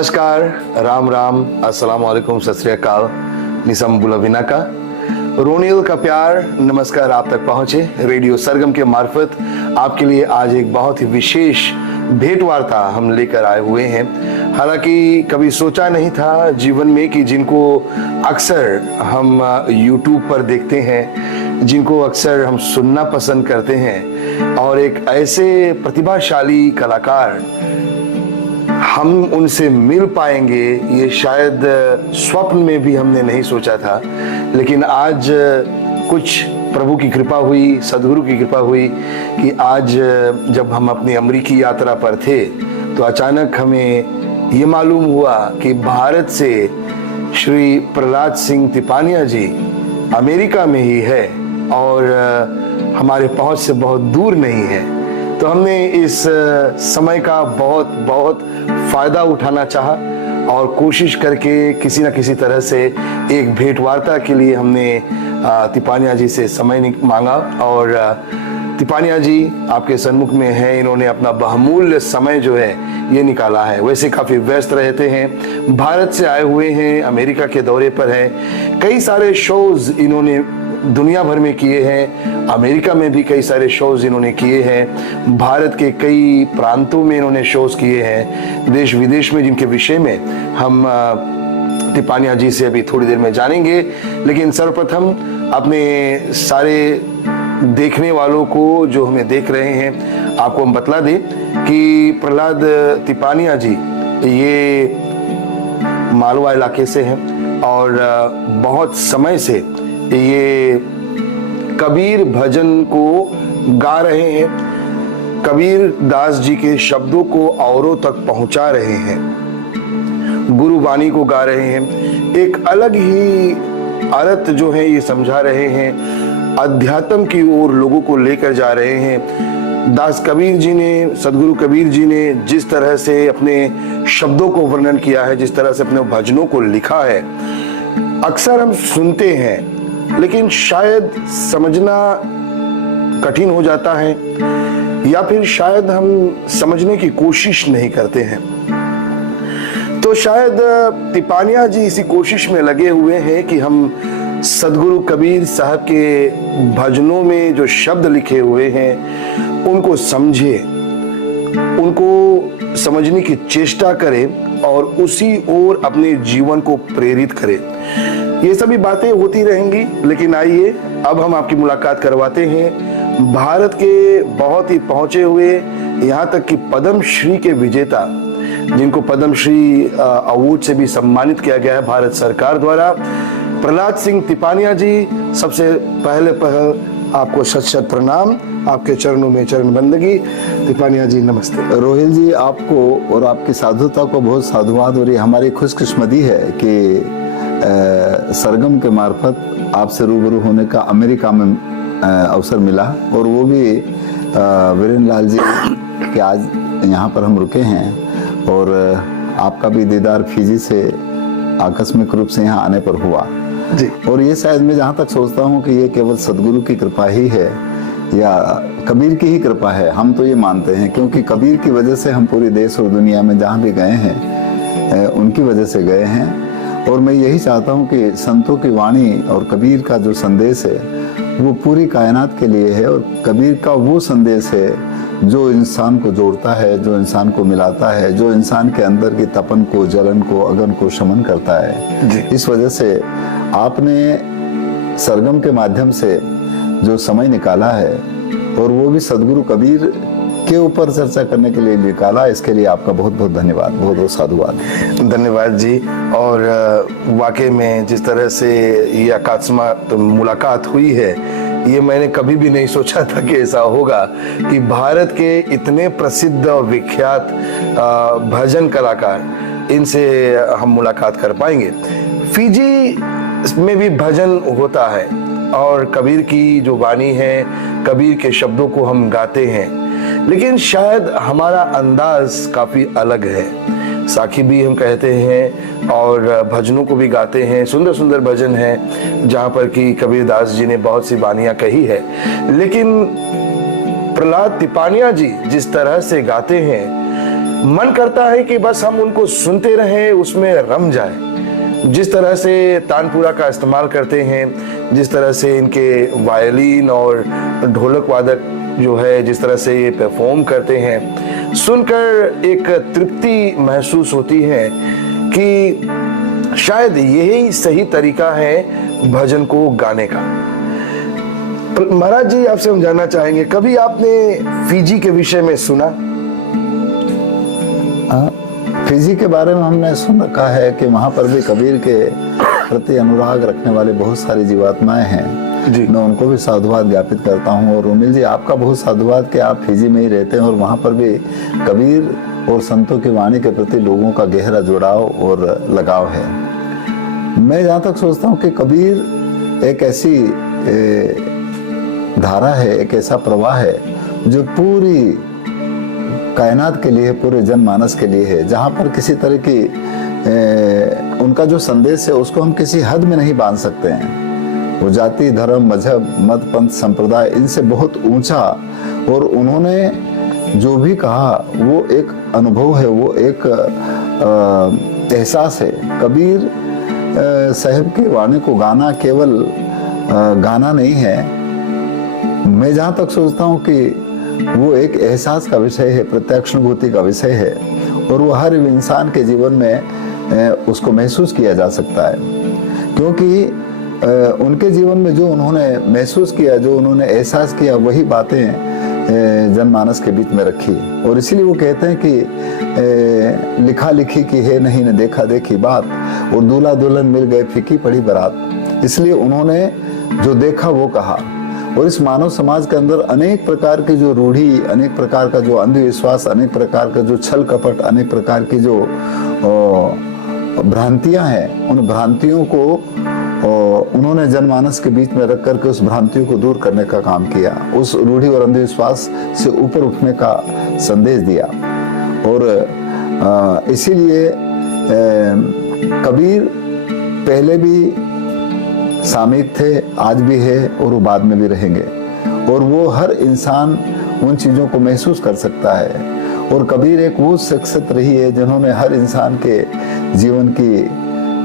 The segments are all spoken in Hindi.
नमस्कार, राम राम, अस्सलाम वालेकुम, सत श्री अकाल, निसम बुलाविना का रोनिल का प्यार नमस्कार आप तक पहुंचे। रेडियो सरगम के मार्फत आपके लिए आज एक बहुत ही विशेष भेंट वार्ता हम लेकर आए हुए हैं। हालांकि कभी सोचा नहीं था जीवन में कि जिनको अक्सर हम YouTube पर देखते हैं, जिनको अक्सर हम सुनना पसंद करते हैं, और एक ऐसे प्रतिभाशाली कलाकार हम उनसे मिल पाएंगे, ये शायद स्वप्न में भी हमने नहीं सोचा था। लेकिन आज कुछ प्रभु की कृपा हुई, सदगुरु की कृपा हुई कि आज जब हम अपनी अमेरिकी यात्रा पर थे तो अचानक हमें ये मालूम हुआ कि भारत से श्री प्रहलाद सिंह तिपानिया जी अमेरिका में ही है और हमारे पहुंच से बहुत दूर नहीं है। तो हमने इस समय का बहुत फायदा उठाना चाहा और कोशिश करके किसी न किसी तरह से एक भेंट वार्ता के लिए हमने तिपानिया जी से समय मांगा और तिपानिया जी आपके सन्मुख में हैं। इन्होंने अपना बहुमूल्य समय जो है ये निकाला है। वैसे काफ़ी व्यस्त रहते हैं, भारत से आए हुए हैं, अमेरिका के दौरे पर हैं, कई सारे शोज इन्होंने दुनिया भर में किए हैं, अमेरिका में भी कई सारे शोज इन्होंने किए हैं, भारत के कई प्रांतों में इन्होंने शोज किए हैं, देश विदेश में, जिनके विषय में हम तिपानिया जी से अभी थोड़ी देर में जानेंगे। लेकिन सर्वप्रथम अपने सारे देखने वालों को जो हमें देख रहे हैं आपको हम बतला दें कि प्रहलाद तिपानिया जी ये मालवा इलाके से हैं और बहुत समय से ये कबीर भजन को गा रहे हैं, कबीर दास जी के शब्दों को औरों तक पहुंचा रहे हैं, गुरु वाणी को गा रहे हैं, एक अलग ही अर्थ जो है ये समझा रहे हैं, अध्यात्म की ओर लोगों को लेकर जा रहे हैं। दास कबीर जी ने, सदगुरु कबीर जी ने जिस तरह से अपने शब्दों को वर्णन किया है, जिस तरह से अपने भजनों को लिखा है, अक्सर हम सुनते हैं लेकिन शायद समझना कठिन हो जाता है या फिर शायद हम समझने की कोशिश नहीं करते हैं। तो शायद तिपानिया जी इसी कोशिश में लगे हुए हैं कि हम सदगुरु कबीर साहब के भजनों में जो शब्द लिखे हुए हैं उनको समझें, उनको समझने की चेष्टा करें और उसी ओर अपने जीवन को प्रेरित करें। ये सभी बातें होती रहेंगी, लेकिन आइए अब हम आपकी मुलाकात करवाते हैं भारत के बहुत ही पहुंचे हुए, यहाँ तक कि पद्म श्री के विजेता, जिनको पद्म श्री अवार्ड से भी सम्मानित किया गया है भारत सरकार द्वारा, प्रहलाद सिंह तिपानिया जी। सबसे पहले आपको शत शत प्रणाम, आपके चरणों में चरण बंदगी। तिपानिया जी नमस्ते। रोहिल जी, आपको और आपकी साधुता को बहुत साधुवाद। और ये हमारी खुशकिस्मती है कि सरगम के मार्फत आपसे रूबरू होने का अमेरिका में अवसर मिला, और वो भी वीरेंद्र लाल जी के आज यहाँ पर हम रुके हैं और आपका भी दीदार फिजी से आकस्मिक रूप से यहाँ आने पर हुआ जी। और ये शायद मैं जहाँ तक सोचता हूँ कि ये केवल सदगुरु की कृपा ही है या कबीर की ही कृपा है। हम तो ये मानते हैं क्योंकि कबीर की वजह से हम पूरे देश और दुनिया में जहाँ भी गए हैं उनकी वजह से गए हैं। और मैं यही चाहता हूँ कि संतों की वाणी और कबीर का जो संदेश है वो पूरी कायनात के लिए है, और कबीर का वो संदेश है जो इंसान को जोड़ता है, जो इंसान को मिलाता है, जो इंसान के अंदर की तपन को, जलन को, अगन को शमन करता है। इस वजह से आपने सरगम के माध्यम से जो समय निकाला है और वो भी सदगुरु कबीर के ऊपर चर्चा करने के लिए निकाला, इसके लिए आपका बहुत बहुत धन्यवाद, बहुत बहुत साधुवाद। धन्यवाद जी। और वाकई में जिस तरह से ये अकस्मात मुलाकात हुई है, ये मैंने कभी भी नहीं सोचा था कि ऐसा होगा कि भारत के इतने प्रसिद्ध और विख्यात भजन कलाकार, इनसे हम मुलाकात कर पाएंगे। फिजी में भी भजन होता है और कबीर की जो वाणी है, कबीर के शब्दों को हम गाते हैं, लेकिन शायद हमारा अंदाज काफी अलग है। साखी भी हम कहते हैं और भजनों को भी गाते हैं, सुंदर सुंदर भजन हैं जहाँ पर कि कबीर दास जी ने बहुत सी वानियां कही है। लेकिन प्रहलाद तिपानिया जी जिस तरह से गाते हैं मन करता है कि बस हम उनको सुनते रहें, उसमें रम जाए। जिस तरह से तानपुरा का इस्तेमाल करते हैं, जिस तरह से इनके वायलिन और ढोलक वादक जो है जिस तरह से ये परफॉर्म करते हैं, सुनकर एक तृप्ति महसूस होती है कि शायद यही सही तरीका है भजन को गाने का। महाराज जी, आपसे हम जानना चाहेंगे, कभी आपने फिजी के विषय में सुना? फिजी के बारे में हमने सुन रखा है कि वहां पर भी कबीर के प्रति अनुराग रखने वाले बहुत सारी जीवात्माएं हैं जी। मैं उनको भी साधुवाद ज्ञापित करता हूँ। और रोमिल जी, आपका बहुत साधुवाद कि आप फिजी में ही रहते हैं और वहां पर भी कबीर और संतों की वाणी के प्रति लोगों का गहरा जुड़ाव और लगाव है। मैं जहाँ तक सोचता हूँ कि कबीर एक ऐसी धारा है, एक ऐसा प्रवाह है जो पूरी कायनात के लिए, पूरे जनमानस के लिए है, जहाँ पर किसी तरह की उनका जो संदेश है उसको हम किसी हद में नहीं बांध सकते हैं। वो जाति, धर्म, मजहब, मत, पंथ, संप्रदाय इनसे बहुत ऊंचा, और उन्होंने जो भी कहा वो एक अनुभव है, वो एक एहसास है। कबीर साहब की वाणी को गाना केवल गाना नहीं है, मैं जहाँ तक सोचता हूँ कि वो एक एहसास का विषय है, प्रत्यक्ष अनुभूति का विषय है, और वो हर इंसान के जीवन में उसको महसूस किया जा सकता है। क्योंकि उनके जीवन में जो उन्होंने महसूस किया, जो उन्होंने एहसास किया, वही बातें जनमानस के बीच में रखी। और इसीलिए वो कहते हैं कि लिखा लिखी की है नहीं न देखा देखी बात, और दूल्हा दुल्हन मिल गए फीकी पड़ी बारात। इसलिए उन्होंने जो देखा वो कहा। और इस मानव समाज के अंदर अनेक प्रकार की जो रूढ़ी, अनेक प्रकार का जो अंधविश्वास, अनेक प्रकार का जो छल कपट, अनेक प्रकार की जो भ्रांतियां हैं, उन भ्रांतियों को उन्होंने जनमानस के बीच में रख करके उस भ्रांतियों को दूर करने का काम किया, उस रूढ़ी और अंधविश्वास से ऊपर उठने का संदेश दिया। और इसीलिए कबीर पहले भी सामयिक थे, आज भी है, और वो बाद में भी रहेंगे। और वो हर इंसान उन चीज़ों को महसूस कर सकता है। और कबीर एक वो शख्सियत रही है जिन्होंने हर इंसान के जीवन की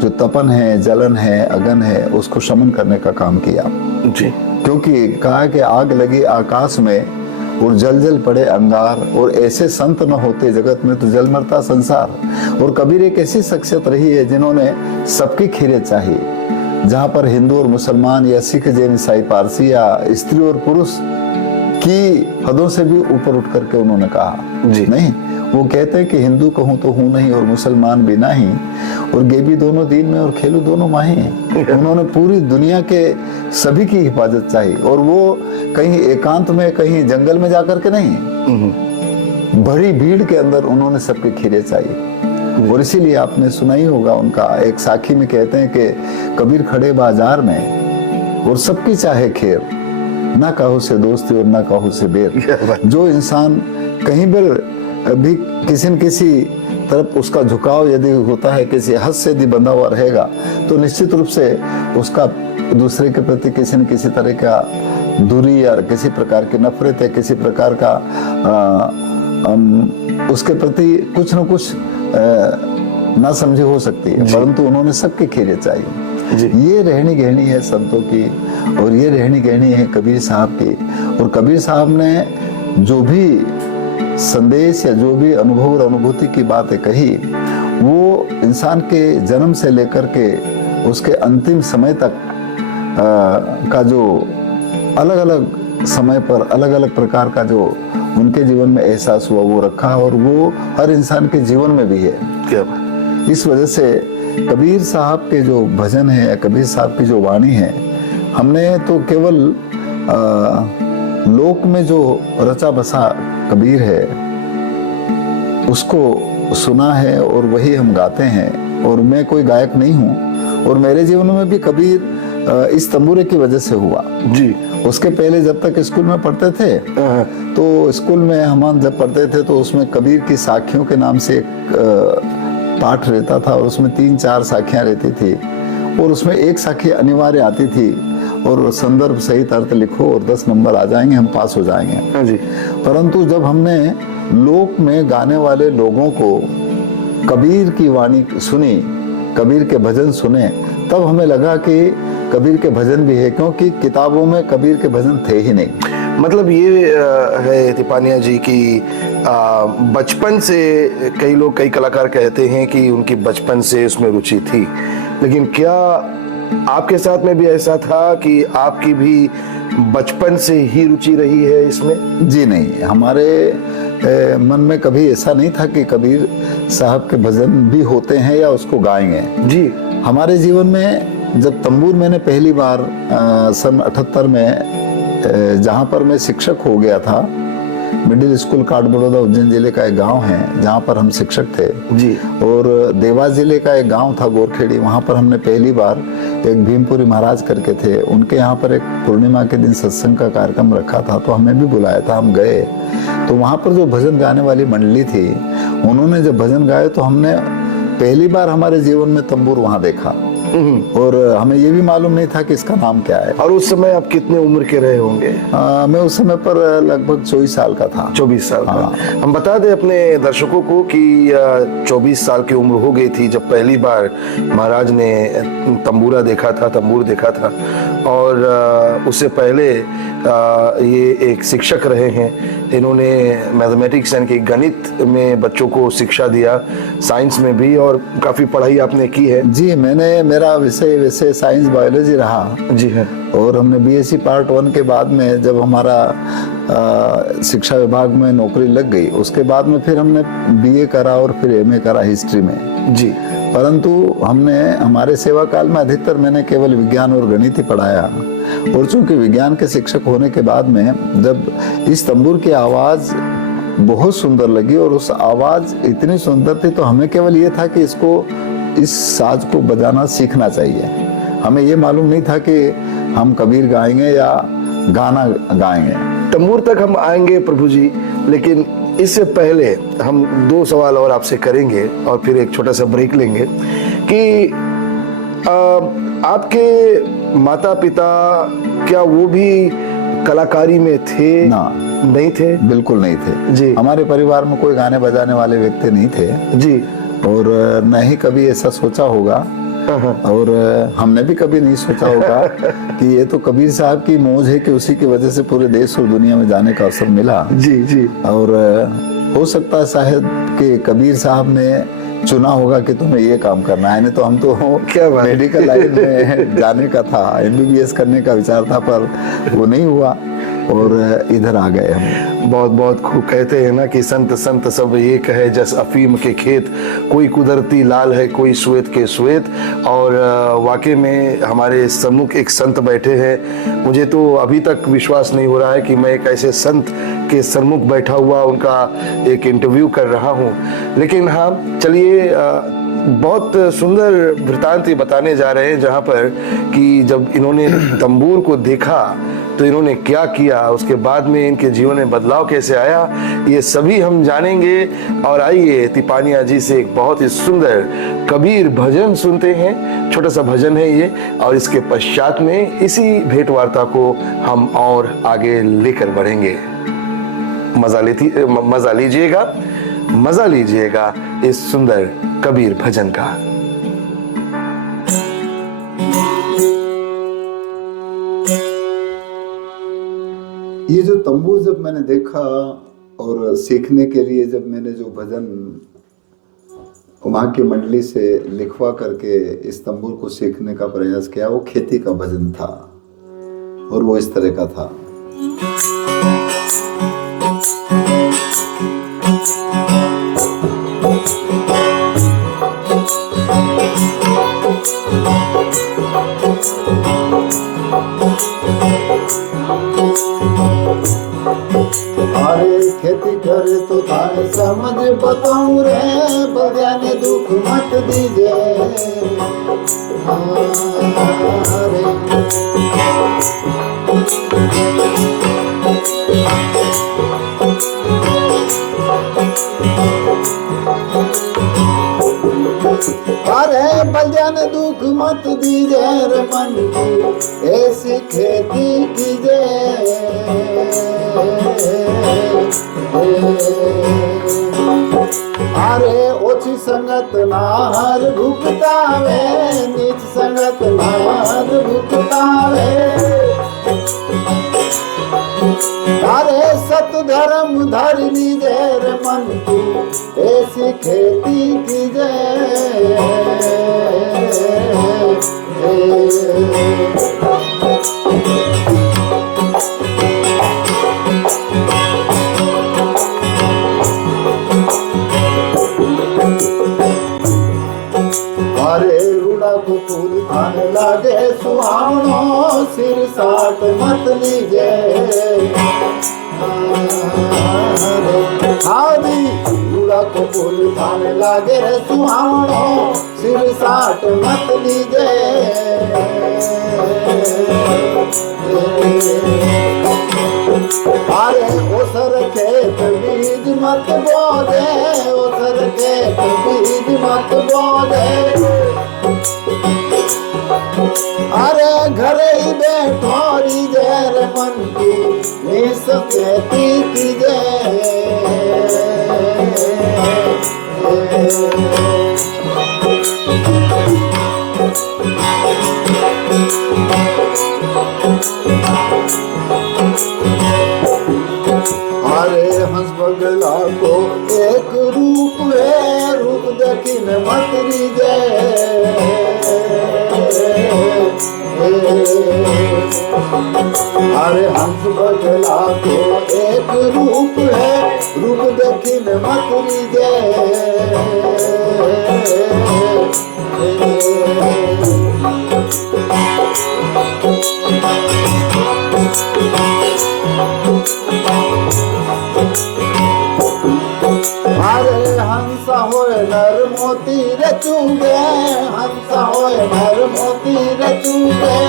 जो तपन है, जलन है, अगन है, उसको शमन करने का काम किया जी। क्योंकि कहा कि आग लगी आकाश में और जल जल पड़े अंगार, और ऐसे संत न होते जगत में तो जल मरता संसार। और कबीर एक ऐसी शख्सियत रही है जिन्होंने सबकी खैरियत चाही, जहाँ पर हिंदू और मुसलमान या सिख, जैन, ईसाई, पारसी या स्त्री और पुरुष की हदों से भी ऊपर उठ करके उन्होंने कहा जी। नहीं, वो कहते हैं कि हिंदू कहूँ तो हूँ नहीं और मुसलमान भी नहीं, और गेबी दोनों दीन में और खेलू दोनों माही। उन्होंने पूरी दुनिया के सभी की हिफाजत चाहिए, और वो कहीं एकांत में, कहीं जंगल में जाकर के नहीं, बड़ी भीड़ के अंदर उन्होंने सबकी खैरियत चाहिए। और इसीलिए आपने सुना ही होगा उनका एक साखी में कहते हैं कि कबीर खड़े बाजार में और सबकी चाहे खैर, ना काहू से दोस्ती और ना काहू से बेर। जो इंसान कहीं पर भी किसी न किसी तरफ उसका झुकाव यदि होता है, किसी हद से यदि बंधा हुआ रहेगा, तो निश्चित रूप से उसका दूसरे के प्रति किसी न किसी तरह का दूरी या किसी प्रकार की नफरत या किसी प्रकार का उसके प्रति कुछ न कुछ ना समझे हो सकती है। परंतु उन्होंने सबकी खैरियत चाहिए। ये रहनी गहनी है संतों की, और ये रहनी गहनी है कबीर साहब की। और कबीर साहब ने जो भी संदेश या जो भी अनुभव और अनुभूति की बातें कही, वो इंसान के जन्म से लेकर के उसके अंतिम समय तक का जो अलग अलग समय पर अलग अलग प्रकार का जो उनके जीवन में एहसास हुआ वो रखा, और वो हर इंसान के जीवन में भी है। क्या बात। इस वजह से कबीर साहब के जो भजन है या कबीर साहब की जो वाणी है, हमने तो केवल लोक में जो रचा बसा कबीर है उसको सुना है और वही हम गाते हैं। और मैं कोई गायक नहीं हूँ, और मेरे जीवन में भी कबीर इस तंबूरे की वजह से हुआ जी। उसके पहले जब तक स्कूल में पढ़ते थे, तो स्कूल में हम जब पढ़ते थे तो उसमें कबीर की साखियों के नाम से एक पाठ रहता था, और उसमें 3-4 साखियां रहती थी, और उसमें एक साखी अनिवार्य आती थी, और संदर्भ सहित अर्थ लिखो और 10 नंबर आ जाएंगे, हम पास हो जाएंगे। जी। परंतु जब हमने लोक में गाने वाले लोगों को कबीर की वाणी सुनी, कबीर के भजन सुने, तब हमें लगा कि कबीर के भजन भी है, क्योंकि किताबों में कबीर के भजन थे ही नहीं। मतलब ये है तिपानिया जी की बचपन से कई लोग, कई कलाकार कहते हैं कि उनकी बचपन से उसमें रुचि थी, लेकिन क्या आपके साथ में भी ऐसा था कि आपकी भी बचपन से ही रुचि रही है इसमें? जी नहीं, हमारे मन में कभी ऐसा नहीं था कि कबीर साहब के भजन भी होते हैं या उसको गाएंगे। जी, हमारे जीवन में जब तंबूर मैंने पहली बार सन 78 में जहाँ पर मैं शिक्षक हो गया था, मिडिल स्कूल काठबड़ौदा उज्जैन जिले का एक गांव है जहाँ पर हम शिक्षक थे जी, और देवास जिले का एक गांव था गोरखेड़ी, वहाँ पर हमने पहली बार एक भीमपुरी महाराज करके थे, उनके यहाँ पर एक पूर्णिमा के दिन सत्संग का कार्यक्रम रखा था, तो हमें भी बुलाया था, हम गए। तो वहाँ पर जो भजन गाने वाली मंडली थी, उन्होंने जब भजन गाए तो हमने पहली बार हमारे जीवन में तंबूर वहाँ देखा और हमें ये भी मालूम नहीं था कि इसका नाम क्या है। और उस समय आप कितने उम्र के रहे होंगे? मैं उस समय पर लगभग 24 साल का था। 24 साल का। हाँ। हम बता दें अपने दर्शकों को कि 24 साल की उम्र हो गई थी जब पहली बार महाराज ने तंबूरा देखा था, तंबूर देखा था। और उससे पहले ये एक शिक्षक रहे हैं, इन्होंने मैथमेटिक्स यानी कि गणित में बच्चों को शिक्षा दिया, साइंस में भी, और काफी पढ़ाई आपने की है। जी, मेरा विषय वैसे साइंस बायोलॉजी रहा। जी है। और हमने बीएससी पार्ट 1 के बाद में जब हमारा शिक्षा विभाग में नौकरी लग गई, उसके बाद में फिर हमने बीए करा और फिर एमए करा हिस्ट्री में। जी। परंतु हमने हमारे सेवा काल में अधिकतर मैंने केवल विज्ञान और गणित ही पढ़ाया। और चूंकि विज्ञान के शिक्षक होने के बाद में जब इस तंबूर की आवाज बहुत सुंदर लगी और उस आवाज इतनी सुंदर थी, तो हमें केवल ये था कि इस साज को बजाना सीखना चाहिए। हमें ये मालूम नहीं था कि हम कबीर गाएंगे या गाना गाएंगे। तंबूर तक हम आएंगे प्रभु जी, लेकिन इससे पहले हम 2 सवाल और आपसे करेंगे और फिर एक छोटा सा ब्रेक लेंगे कि आपके माता पिता क्या वो भी कलाकारी में थे? ना, नहीं थे, बिल्कुल नहीं थे जी। हमारे परिवार में कोई गाने बजाने वाले व्यक्ति नहीं थे जी। और न ही कभी ऐसा सोचा होगा और हमने भी कभी नहीं सोचा होगा कि ये तो कबीर साहब की मौज है कि उसी की वजह से पूरे देश और दुनिया में जाने का अवसर मिला। जी जी। और हो सकता है शायद कि कबीर साहब ने चुना होगा कि तुम्हें ये काम करना है, नहीं तो हम तो क्या बात, मेडिकल लाइन में जाने का था, एमबीबीएस करने का विचार था, पर वो नहीं हुआ और इधर आ गए हम। बहुत बहुत खूब। कहते हैं ना कि संत संत सब एक है, जस अफीम के खेत, कोई कुदरती लाल है, कोई श्वेत के श्वेत। और वाकई में हमारे सम्मुख एक संत बैठे हैं। मुझे तो अभी तक विश्वास नहीं हो रहा है कि मैं एक ऐसे संत के सम्मुख बैठा हुआ उनका एक इंटरव्यू कर रहा हूँ। लेकिन हाँ, चलिए, बहुत सुंदर वृतांत बताने जा रहे हैं जहाँ पर कि जब इन्होंने तंबूर को देखा तो इन्होंने क्या किया, उसके बाद में इनके जीवन में बदलाव कैसे आया, ये सभी हम जानेंगे। और आइए तिपानिया जी से एक बहुत ही सुंदर कबीर भजन सुनते हैं। छोटा सा भजन है ये, और इसके पश्चात में इसी भेंट वार्ता को हम और आगे लेकर बढ़ेंगे। मजा लीजिएगा इस सुंदर कबीर भजन का। ये जो तंबूर जब मैंने देखा और सीखने के लिए जब मैंने जो भजन वहाँ की मंडली से लिखवा करके इस तंबूर को सीखने का प्रयास किया, वो खेती का भजन था और वो इस तरह का था। अरे खेती करे तो थाने समझ बताऊं रे, बजाने दुख मत दीजे। अरे दुख मत दीजिए रे मन की, ऐसी खेती कीजिए। अरे ओछी संगत नार भुगतावे, नीच संगत नार भुगतावे। अरे सत धर्म धर लीजिए रे मन की, ऐसी खेती कीजिए। अरे रूड़ा को फूल थाने लागे सुहावनो, सिर साट मत लीजिए। आदि रूड़ा को फूल थाने लागे सुहावनो, सिर साट मत लीजिए। अरे ओसर खेत बीज मत बोले, ओसर खेत बीज मत बोले। अरे घरे ही बैठो रीजे रे मन की, निस खेती कीजिए। अरे हंस बगला को एक रूप है, रूप दखिन मत लीजिए। अरे हंस बगला को एक रूप है, रूप दखिन मत लीजिए। अरे हंसा होए नर मोती रचूगे, हंसा होए नर मोती रचूगे।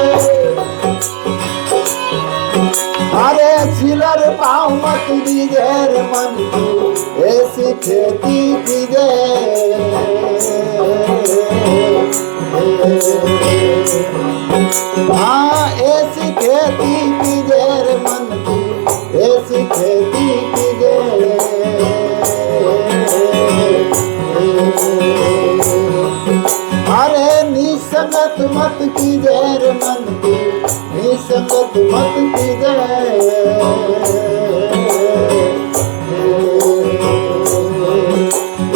अरे छिलर पाँव मत दीजिए रे मन की, ऐसी खेती कीजिए। हाँ ऐसी खेती कीजिए रे मन की, ऐसी खेती कीजिए। अरे निसंगत मत कीजिए रे मन की, निसंगत मत कीजिए।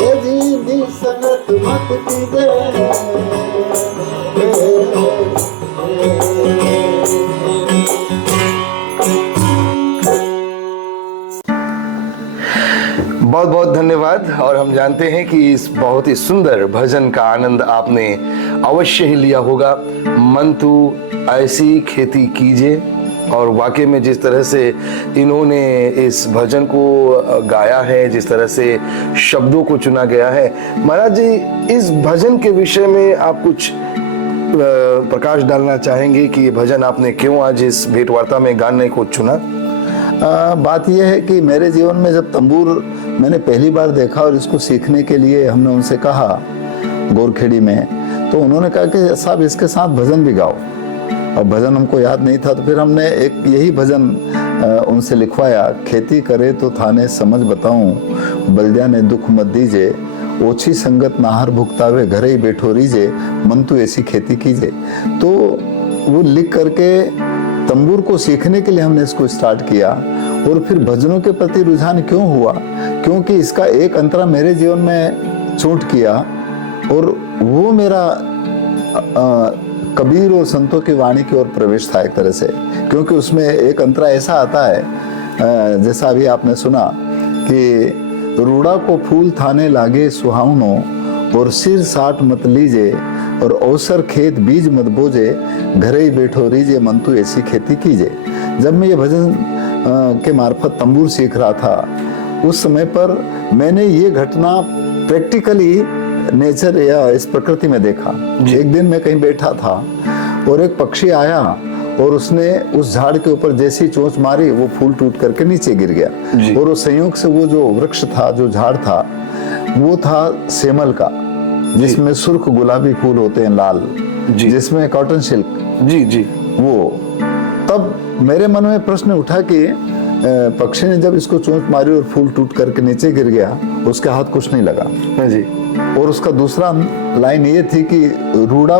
ये जी निसंगत मत कीजिए। बहुत बहुत धन्यवाद। और हम जानते हैं कि इस बहुत ही सुंदर भजन का आनंद आपने अवश्य ही लिया होगा। मन तू ऐसी खेती कीजिए। और वाकई में जिस तरह से इन्होंने इस भजन को गाया है, जिस तरह से शब्दों को चुना गया है, महाराज जी इस भजन के विषय में आप कुछ प्रकाश डालना चाहेंगे कि ये भजन आपने क्यों आज इस भेंट वार्ता में गाने को चुना? बात यह है कि मेरे जीवन में जब तंबूर मैंने पहली बार देखा और इसको सीखने के लिए हमने उनसे कहा गोरखेड़ी में, तो उन्होंने कहा कि साहब इसके साथ भजन भी गाओ। और भजन हमको याद नहीं था, तो फिर हमने एक यही भजन उनसे लिखवाया। खेती करे तो थाने समझ बताऊं, बलदिया ने दुख मत दीजिए। ओछी संगत नाहर भुगतावे, घरे ही बैठो रीजे, मन तू ऐसी खेती कीजिए। तो वो लिख करके तंबूर को सीखने के लिए हमने इसको स्टार्ट किया। और फिर भजनों के प्रति रुझान क्यों हुआ? क्योंकि इसका एक अंतरा मेरे जीवन में चोट किया, और वो मेरा कबीर और संतों की वाणी की ओर प्रवेश था एक तरह से। क्योंकि उसमें एक अंतरा ऐसा आता है, जैसा अभी आपने सुना कि रूड़ा को फूल थाने लागे सुहावनो, और सिर साट मत लीजे, और अवसर खेत बीज मत बोजे, घरे ही बैठो रीजे, मन तू ऐसी खेती कीजे। जब मैं ये भजन के मार्फत तंबूर सीख रहा था, उस समय पर मैंने ये घटना प्रैक्टिकली नेचर या इस प्रकृति में देखा। एक दिन मैं कहीं बैठा था और एक पक्षी आया और उसने उस झाड़ के ऊपर जैसी चोंच मारी, वो फूल टूट करके नीचे गिर गया। और उस संयोग से वो जो वृक्ष था, जो झाड़ था, वो था सेमल का, जिसमें सुर्ख गुलाबी फूल होते हैं, लाल। जी। जिसमें कॉटन सिल्क, जी जी। वो तब मेरे मन में प्रश्न उठा कि पक्षी ने जब इसको चोंच मारी और फूल टूट करके नीचे गिर गया, उसके हाथ कुछ नहीं लगा। हाँ जी। और उसका दूसरा लाइन ये थी कि रूड़ा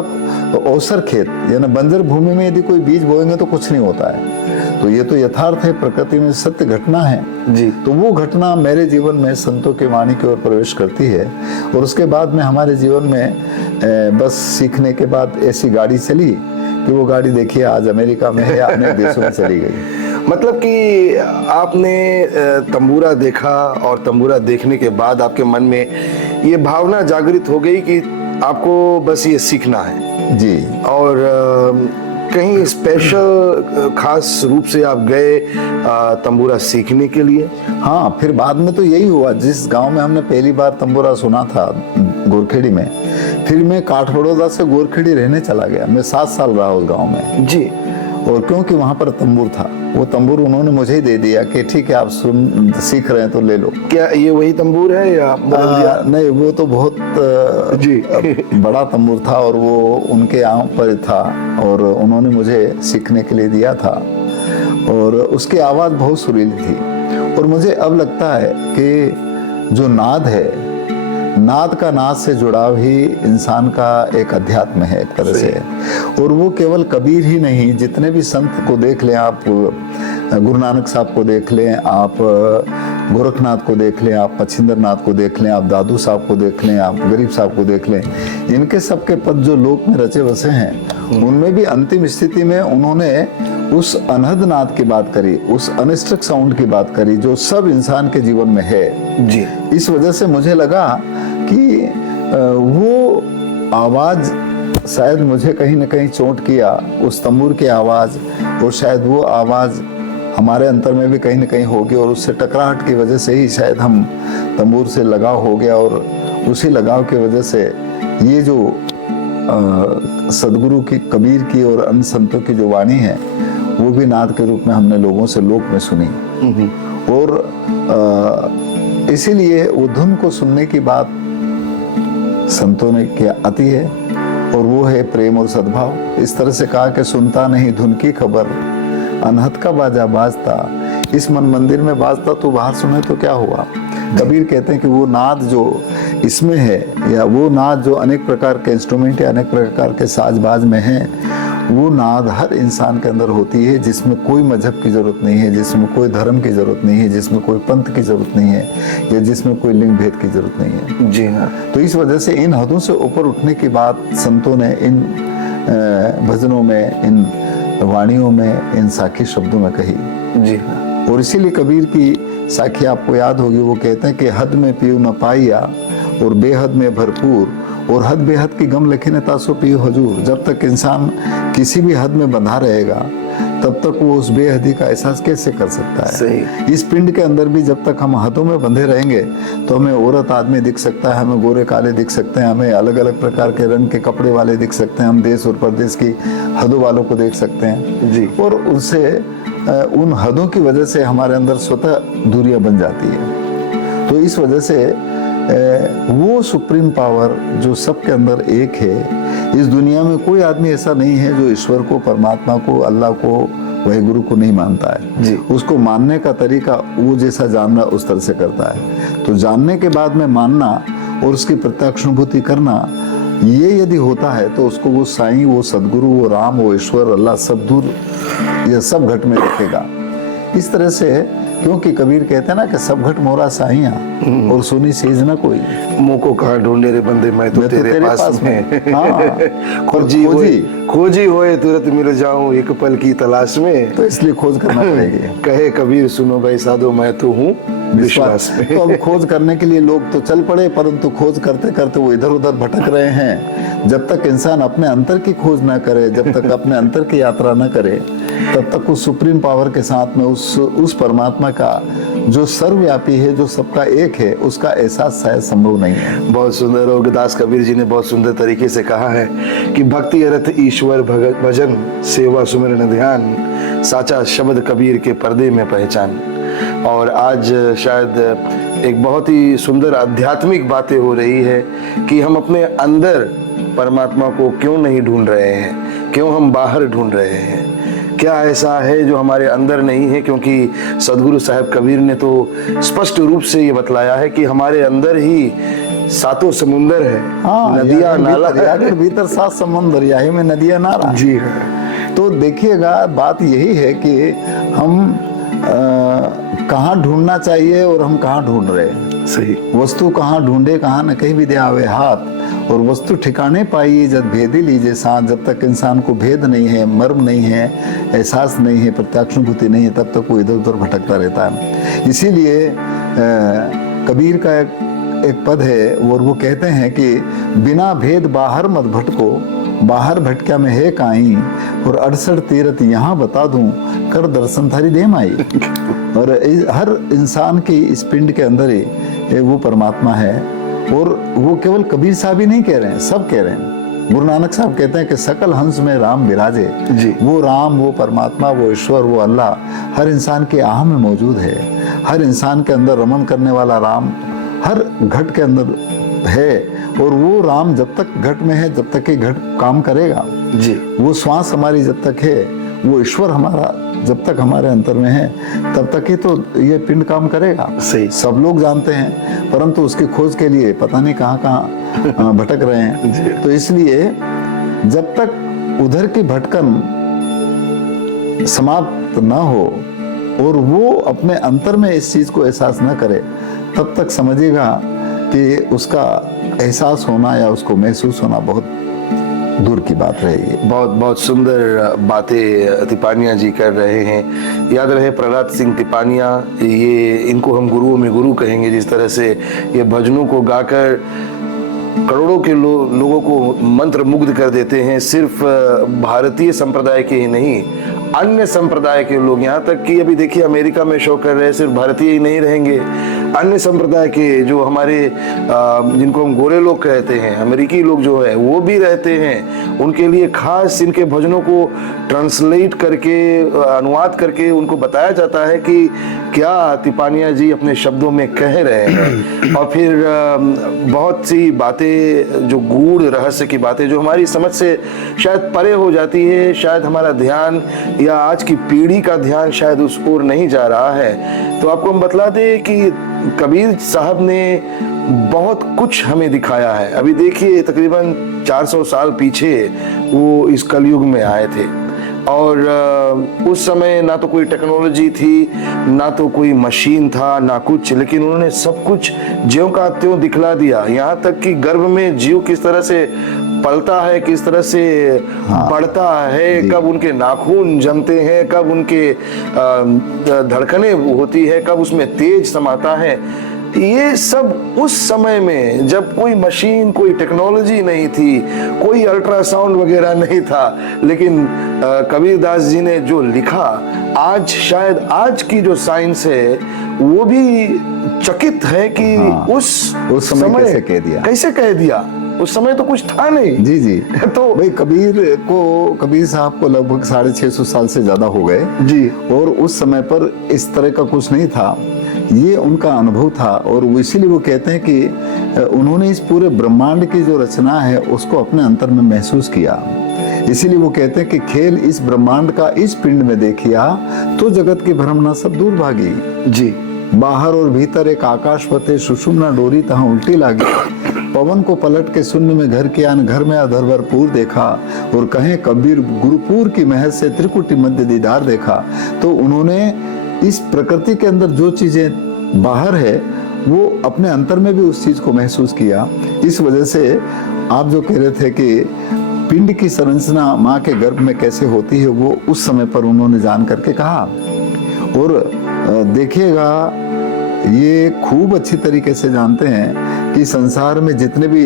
ओसर खेत, यानी बंजर भूमि में यदि कोई बीज बोएंगे तो कुछ नहीं होता है। तो ये तो यथार्थ है, प्रकृति में सत्य घटना है जी। तो वो घटना मेरे जीवन में संतों की वाणी की ओर प्रवेश करती है। और उसके बाद में हमारे जीवन में बस सीखने के बाद ऐसी गाड़ी चली कि वो गाड़ी देखिए आज अमेरिका में है या अनेक देशों में चली गई। मतलब कि आपने तंबूरा देखा और तंबूरा देखने के बाद आपके मन में ये भावना जागृत हो गई कि आपको बस ये सीखना है। जी। और कहीं स्पेशल खास रूप से आप गए तंबूरा सीखने के लिए? हाँ, फिर बाद में तो यही हुआ, जिस गांव में हमने पहली बार तंबूरा सुना था गोरखेड़ी में, फिर मैं काठबड़ौदा से गोरखेड़ी रहने चला गया। मैं 7 साल रहा उस गांव में जी। और क्योंकि वहां पर तंबूर था, वो तंबूर उन्होंने मुझे ही दे दिया कि ठीक है आप सीख रहे हैं तो ले लो। क्या ये वही तंबूर है या बदल दिया? नहीं, वो तो बहुत जी बड़ा तंबूर था और वो उनके यहाँ पर था और उन्होंने मुझे सीखने के लिए दिया था। और उसकी आवाज़ बहुत सुरीली थी। और मुझे अब लगता है कि जो नाद है, नाद का नाद से जुड़ाव ही इंसान का एक अध्यात्म है एक तरह से। और वो केवल कबीर ही नहीं, जितने भी संत को देख लें आप, गुरु नानक साहब को देख लें आप, गोरखनाथ को देख लें आप, मच्छिंद्र नाथ को देख लें आप, दादू साहब को देख लें आप, गरीब साहब को देख लें, इनके सबके पद जो लोक में रचे बसे हैं, उनमें भी अंतिम स्थिति में उन्होंने उस अनहद नाद की बात करी, उस अनस्ट्रक साउंड की बात करी जो सब इंसान के जीवन में है। जी। इस वजह से मुझे लगा कि वो आवाज शायद मुझे कहीं ना कहीं चोट किया, उस तंबूर की आवाज, और शायद वो आवाज हमारे अंतर में भी कहीं ना कहीं होगी और उससे टकराहट की वजह से ही शायद हम तंबूर से लगाव हो गया। और उसी लगाव की वजह से ये जो सदगुरु की, कबीर की और अन्य संतों की जो वाणी है, वो भी नाद के रूप में हमने लोगों से लोक में सुनी। और इसीलिए वो धुन को सुनने की बात संतों ने क्या आती है, और वो है प्रेम और सद्भाव। इस तरह से कहा कि सुनता नहीं धुन की खबर, अनहद का बाजा बाजता, इस मन मंदिर में बाजता तो बाहर सुने तो क्या हुआ। कबीर कहते हैं कि वो नाद जो इसमें है, या वो नाद जो अनेक प्रकार के इंस्ट्रूमेंट या अनेक प्रकार के साजबाज में है, वो नाद हर इंसान के अंदर होती है, जिसमें कोई मजहब की जरूरत नहीं है, जिसमें कोई धर्म की जरूरत नहीं है, जिसमें कोई पंथ की जरूरत नहीं है, या जिसमें कोई लिंग भेद की जरूरत नहीं है। जी हाँ। तो इस वजह से इन हदों से ऊपर उठने की बात संतों ने इन भजनों में, इन वाणियों में, इन साखी शब्दों में कही। जी हाँ। और इसीलिए कबीर की साखी आपको याद होगी, वो कहते हैं कि हद में पीऊ न पाइया और बेहद में भरपूर, और हद बेहद की गम लिखे न तासो पीऊ हजूर। जब तक इंसान किसी भी हद में बंधा रहेगा, तब तक वो उस बेहदी का एहसास कैसे कर सकता है। सही। इस पिंड के अंदर भी जब तक हम हदों में बंधे रहेंगे, तो हमें औरत आदमी दिख सकता है, हमें गोरे काले दिख सकते हैं, हमें अलग अलग प्रकार के रंग के कपड़े वाले दिख सकते हैं, हम देश और प्रदेश की हदों वालों को देख सकते हैं जी। और उनसे उन हदों की वजह से हमारे अंदर स्वतः दूरियां बन जाती है। तो इस वजह से वो सुप्रीम पावर जो सबके अंदर एक है, इस दुनिया में कोई आदमी ऐसा नहीं है जो ईश्वर को, परमात्मा को, अल्लाह को, वही गुरु को नहीं मानता है जी। उसको मानने का तरीका वो जैसा जानना उस तरह से करता है। तो जानने के बाद में मानना और उसकी प्रत्यक्ष अनुभूति करना, ये यदि होता है तो उसको वो साईं, वो सदगुरु, वो राम, वो ईश्वर, अल्लाह सब दूर, ये सब घट में दिखेगा। इस तरह से, क्योंकि कबीर कहते हैं ना कि सब घट मोरा साईया और सुनी सीज न कोई। मुंह को कहाँ ढूंढे रे बंदे, मैं तो तेरे पास में। हाँ। खोजी होए तुरंत मिल जाऊं एक पल की तलाश में। तो इसलिए खोज करना पड़ेगी। कहे कबीर सुनो भाई साधो, मैं तो हूँ विश्वास में। तो अब खोज करने के लिए लोग तो चल पड़े, परंतु खोज करते करते वो इधर उधर भटक रहे हैं। जब तक इंसान अपने अंतर की खोज ना करे, जब तक अपने अंतर की यात्रा ना करे, तब तक उस सुप्रीम पावर के साथ में उस परमात्मा का जो सर्वव्यापी है, जो सबका एक है, उसका एहसास शायद संभव नहीं है। बहुत सुंदर। और दास कबीर जी ने बहुत सुंदर तरीके से कहा है कि भक्ति अर्थ ईश्वर भजन, सेवा सुमिरन ध्यान, साचा शब्द कबीर के पर्दे में पहचान। और आज शायद एक बहुत ही सुंदर आध्यात्मिक बातें हो रही है कि हम अपने अंदर परमात्मा को क्यों नहीं ढूंढ रहे हैं, क्यों हम बाहर ढूंढ रहे हैं? क्या ऐसा है जो हमारे अंदर नहीं है? क्योंकि सदगुरु साहब कबीर ने तो स्पष्ट रूप से ये बतलाया है कि हमारे अंदर ही सातों समुंदर है, नदियां नाला यागर भीतर 7 समंदर, यही में नदियां नाला। जी हाँ। तो देखिएगा, बात यही है कि हम कहाँ ढूंढना चाहिए और हम कहाँ ढूंढ रहे हैं। सही। वस्तु कहाँ ढूंढे कहाँ न कहीं भी दे आवे हाथ, और वस्तु ठिकाने पाइए जब भेदी लीजिए साथ। जब तक इंसान को भेद नहीं है, मर्म नहीं है, एहसास नहीं है, प्रत्यक्षानुभूति नहीं है, तब तक वो इधर उधर भटकता रहता है। इसीलिए कबीर का एक पद है और वो कहते हैं कि बिना भेद बाहर मत भटको, बाहर भटक्या में है काई, और 68 तीरथ यहाँ बता दूं, कर दर्शन थारी देम आई। और हर इंसान की इस पिंड के अंदर ही वो परमात्मा है। और वो केवल कबीर साहब ही नहीं कह रहे हैं, सब कह रहे हैं। गुरु नानक साहब कहते हैं कि सकल हंस में राम विराजे जी। वो राम, वो परमात्मा, वो ईश्वर, वो अल्लाह हर इंसान के आह में मौजूद है। हर इंसान के अंदर रमन करने वाला राम हर घट के अंदर है। और वो राम जब तक घट में है, जब तक ये घट काम करेगा जी। वो श्वास हमारी जब तक है, वो ईश्वर हमारा जब तक हमारे अंतर में है, तब तक ही तो ये पिंड काम करेगा। सही। सब लोग जानते हैं, परंतु उसकी खोज के लिए पता नहीं कहाँ कहाँ भटक रहे हैं। तो इसलिए जब तक उधर की भटकन समाप्त ना हो और वो अपने अंतर में इस चीज को एहसास न करे, तब तक समझिएगा कि उसका एहसास होना या उसको महसूस होना बहुत दूर की बात रहेगी। बहुत बहुत सुंदर बातें तिपानिया जी कर रहे हैं। याद रहे प्रहलाद सिंह तिपानिया, ये इनको हम गुरुओं में गुरु कहेंगे। जिस तरह से ये भजनों को गाकर करोड़ों के लोगों को मंत्र मुग्ध कर देते हैं। सिर्फ भारतीय संप्रदाय के ही नहीं, अन्य संप्रदाय के लोग, यहाँ तक कि अभी देखिए अमेरिका में शो कर रहे हैं, सिर्फ भारतीय ही नहीं रहेंगे, अन्य संप्रदाय के जो हमारे जिनको हम गोरे लोग कहते हैं, अमेरिकी लोग जो है वो भी रहते हैं। उनके लिए खास इनके भजनों को ट्रांसलेट करके, अनुवाद करके उनको बताया जाता है कि क्या तिपानिया जी अपने शब्दों में कह रहे हैं। और फिर बहुत सी बातें जो गूढ़ रहस्य की बातें जो हमारी समझ से शायद परे हो जाती है, शायद हमारा ध्यान या आज की पीढ़ी का ध्यान शायद उस ओर नहीं जा रहा है। तो आपको हम बतला दें कि कबीर साहब ने बहुत कुछ हमें दिखाया है। अभी देखिए तकरीबन 400 साल पीछे वो इस कलयुग में आए थे और उस समय ना तो कोई टेक्नोलॉजी थी, ना तो कोई मशीन था, ना कुछ, लेकिन उन्होंने सब कुछ ज्यों का त्यों दिखला दिया। यहाँ तक कि गर्भ में जीव किस तरह से पलता है, किस तरह से बढ़ता है, कब उनके नाखून जमते हैं, कब उनके धड़कनें होती है, कब उसमें तेज समाता है, ये सब उस समय में जब कोई मशीन, कोई टेक्नोलॉजी नहीं थी, कोई अल्ट्रासाउंड वगैरह नहीं था। लेकिन कबीरदास जी ने जो लिखा, आज शायद आज की जो साइंस है वो भी चकित है कि उस समय कैसे कह दिया। उस समय तो कुछ था नहीं। जी जी। तो भाई कबीर साहब को लगभग 650 साल से ज्यादा हो गए जी, और उस समय पर इस तरह का कुछ नहीं था, ये उनका अनुभव था। और इसीलिए वो कहते हैं कि उन्होंने इस पूरे ब्रह्मांड की जो रचना है उसको अपने अंतर में महसूस किया। इसीलिए वो कहते हैं कि खेल इस ब्रह्मांड का इस पिंड में देखिया, तो जगत की भ्रमणा सब दूर भागी। जी। बाहर और भीतर एक आकाश पते, सुषुम्ना डोरी तहाँ उल्टी लागी। पवन को पलट के शून्य में घर किया, घर में अधर भरपूर देखा। और कहें कबीर गुरुपुर की महल से त्रिकुटी मध्य दीदार देखा। तो उन्होंने इस प्रकृति के अंदर जो चीजें बाहर है वो अपने अंतर में भी उस चीज को महसूस किया। इस वजह से आप जो कह रहे थे कि पिंड की संरचना माँ के गर्भ में कैसे होती है, वो उस समय पर उन्होंने जान करके कहा। और देखिएगा, ये खूब अच्छी तरीके से जानते हैं कि संसार में जितने भी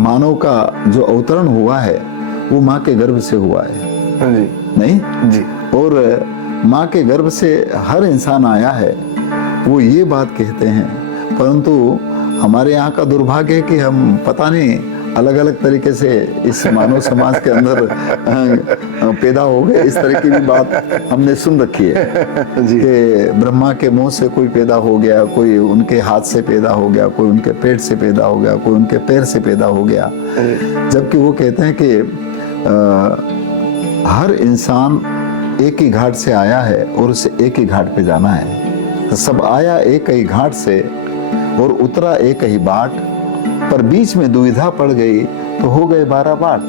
मानव का जो अवतरण हुआ है वो माँ के गर्भ से हुआ है। जी। नहीं जी। और माँ के गर्भ से हर इंसान आया है, वो ये बात कहते हैं। परंतु हमारे यहाँ का दुर्भाग्य है कि हम पता नहीं अलग अलग तरीके से इस मानव समाज के अंदर पैदा हो गए, इस तरह की भी बात हमने सुन रखी है कि ब्रह्मा के मुंह से कोई पैदा हो गया, कोई उनके हाथ से पैदा हो गया, कोई उनके पेट से पैदा हो गया, कोई उनके पैर से पैदा हो गया। जबकि वो कहते हैं कि हर इंसान एक ही घाट से आया है और उसे एक ही घाट पे जाना है। तो सब आया एक ही घाट से और उतरा एक ही बाट, पर बीच में दुविधा पड़ गई तो हो गए 12 बाट।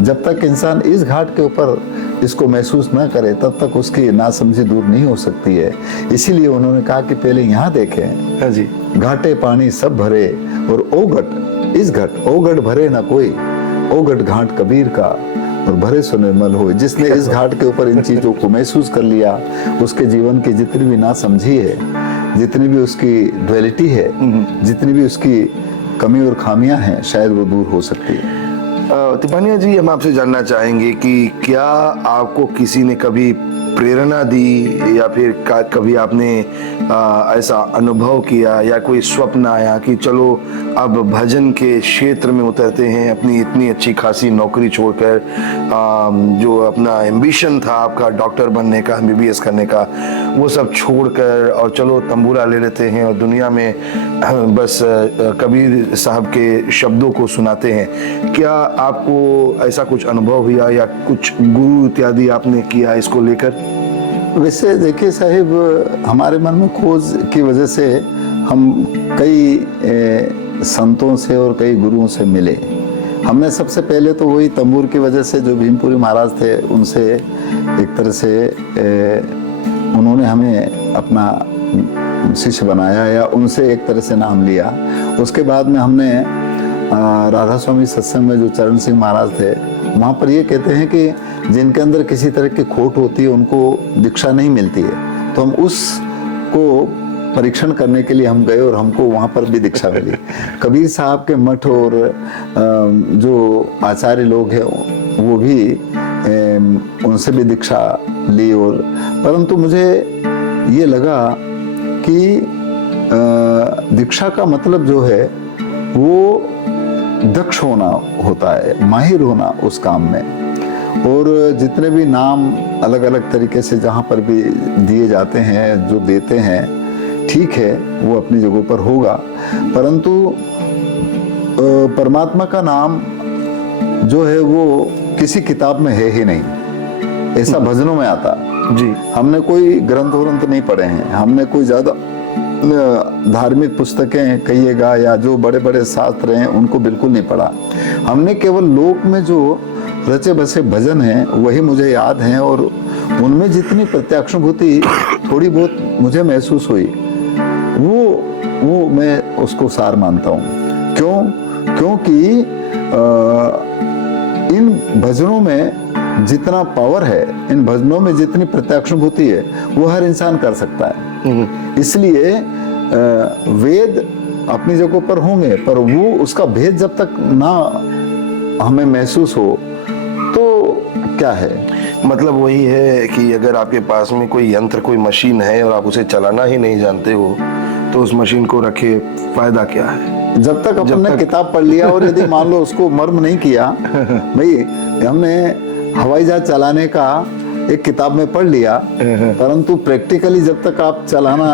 जब तक इंसान इस घाट के ऊपर इसको महसूस न करे तब तक उसकी नासमझी दूर नहीं हो सकती है। इसीलिए उन्होंने कहा कि पहले यहाँ देखें, घाटे पानी सब भरे और ओ घट इस घट, ओ घट भरे ना कोई, ओ घट घाट कबीर का और भरे सो निर्मल हो। जिसने इस घाट के ऊपर इन चीजों को महसूस कर लिया, उसके जीवन की जितनी भी नासमझी है, जितनी भी उसकी ड्युअलिटी है, जितनी भी उसकी कमी और खामियां हैं, शायद वो दूर हो सकती है। तिपानिया जी, हम आपसे जानना चाहेंगे कि क्या आपको किसी ने कभी प्रेरणा दी या फिर कभी आपने ऐसा अनुभव किया या कोई स्वप्न आया कि चलो अब भजन के क्षेत्र में उतरते हैं, अपनी इतनी अच्छी खासी नौकरी छोड़कर, जो अपना एम्बिशन था आपका डॉक्टर बनने का, MBBS करने का, वो सब छोड़कर और चलो तंबूरा ले लेते हैं और दुनिया में बस कबीर साहब के शब्दों को सुनाते हैं। क्या आपको ऐसा कुछ अनुभव हुआ या कुछ गुरु इत्यादि आपने किया इसको लेकर? वैसे देखिए साहिब, हमारे मन में खोज की वजह से हम कई संतों से और कई गुरुओं से मिले। हमने सबसे पहले तो वही तंबूर की वजह से जो भीमपुरी महाराज थे, उनसे एक तरह से उन्होंने हमें अपना शिष्य बनाया या उनसे एक तरह से नाम लिया। उसके बाद में हमने राधा स्वामी सत्संग में जो चरण सिंह महाराज थे, वहाँ पर ये कहते हैं कि जिनके अंदर किसी तरह की खोट होती है उनको दीक्षा नहीं मिलती है, तो हम उसको परीक्षण करने के लिए हम गए और हमको वहाँ पर भी दीक्षा मिली। कबीर साहब के मठ और जो आचार्य लोग हैं वो भी उनसे भी दीक्षा ली, और परंतु मुझे ये लगा कि दीक्षा का मतलब जो है वो दक्ष होना होता है, माहिर होना उस काम में। और जितने भी नाम अलग अलग तरीके से जहाँ पर भी दिए जाते हैं, जो देते हैं, ठीक है, वो अपनी जगह पर होगा, परंतु परमात्मा का नाम जो है वो किसी किताब में है ही नहीं, ऐसा भजनों में आता जी। हमने कोई ग्रंथ नहीं पढ़े हैं, हमने कोई ज्यादा धार्मिक पुस्तकें कहिएगा या जो बड़े बड़े शास्त्र हैं उनको बिल्कुल नहीं पढ़ा। हमने केवल लोक में जो रचे बसे भजन हैं वही मुझे याद हैं, और उनमें जितनी प्रत्यक्षानुभूति थोड़ी बहुत मुझे महसूस हुई वो मैं उसको सार मानता हूँ। क्योंकि इन भजनों में जितना पावर है, इन भजनों में जितनी प्रत्यक्षानुभूति है, वो हर इंसान कर सकता है। इसलिए वेद अपनी जगह पर होंगे, पर वो उसका भेद जब तक ना हमें महसूस हो तो क्या है। मतलब वही है कि अगर आपके पास में कोई यंत्र, कोई मशीन है और आप उसे चलाना ही नहीं जानते हो, तो उस मशीन को रखे फायदा क्या है। जब तक हमने किताब पढ़ लिया और यदि मान लो उसको मर्म नहीं किया, भाई हमने हवाई जहाज चलाने का एक किताब में पढ़ लिया, परंतु प्रैक्टिकली जब तक आप चलाना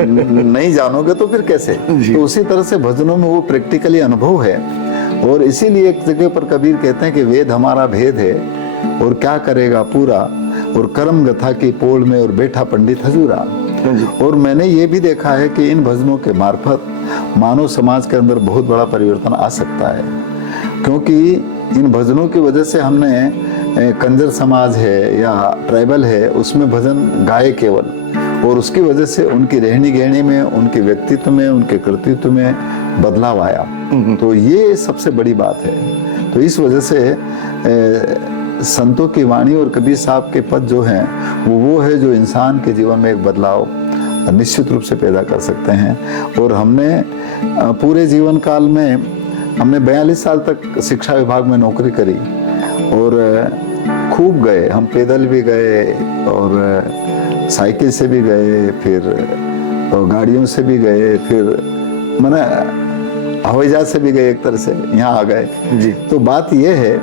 नहीं जानोगे तो फिर कैसे। तो उसी तरह से भजनों में वो प्रैक्टिकली अनुभव है, और इसीलिए एक जगह पर कबीर कहते हैं कि वेद हमारा भेद है और क्या करेगा पूरा, और कर्म गथा की पोल में और बैठा पंडित हजूरा। और मैंने ये भी देखा है कि इन भजनों के मार्फत मानव समाज के अंदर बहुत बड़ा परिवर्तन आ सकता है, क्योंकि इन भजनों की वजह से हमने कंजर समाज है या ट्राइबल है उसमें भजन गाए केवल, और उसकी वजह से उनकी रहनी गहनी में, उनके व्यक्तित्व में, उनके कृतित्व में बदलाव आया। तो ये सबसे बड़ी बात है। तो इस वजह से संतों की वाणी और कबीर साहब के पद जो हैं वो है जो इंसान के जीवन में एक बदलाव निश्चित रूप से पैदा कर सकते हैं। और हमने पूरे जीवन काल में हमने 42 साल तक शिक्षा विभाग में नौकरी करी, और खूब गए, हम पैदल भी गए और साइकिल से भी गए, फिर गाड़ियों से भी गए, फिर मैंने हवाई जहाज से भी गए, एक तरह से यहाँ आ गए जी। तो बात यह है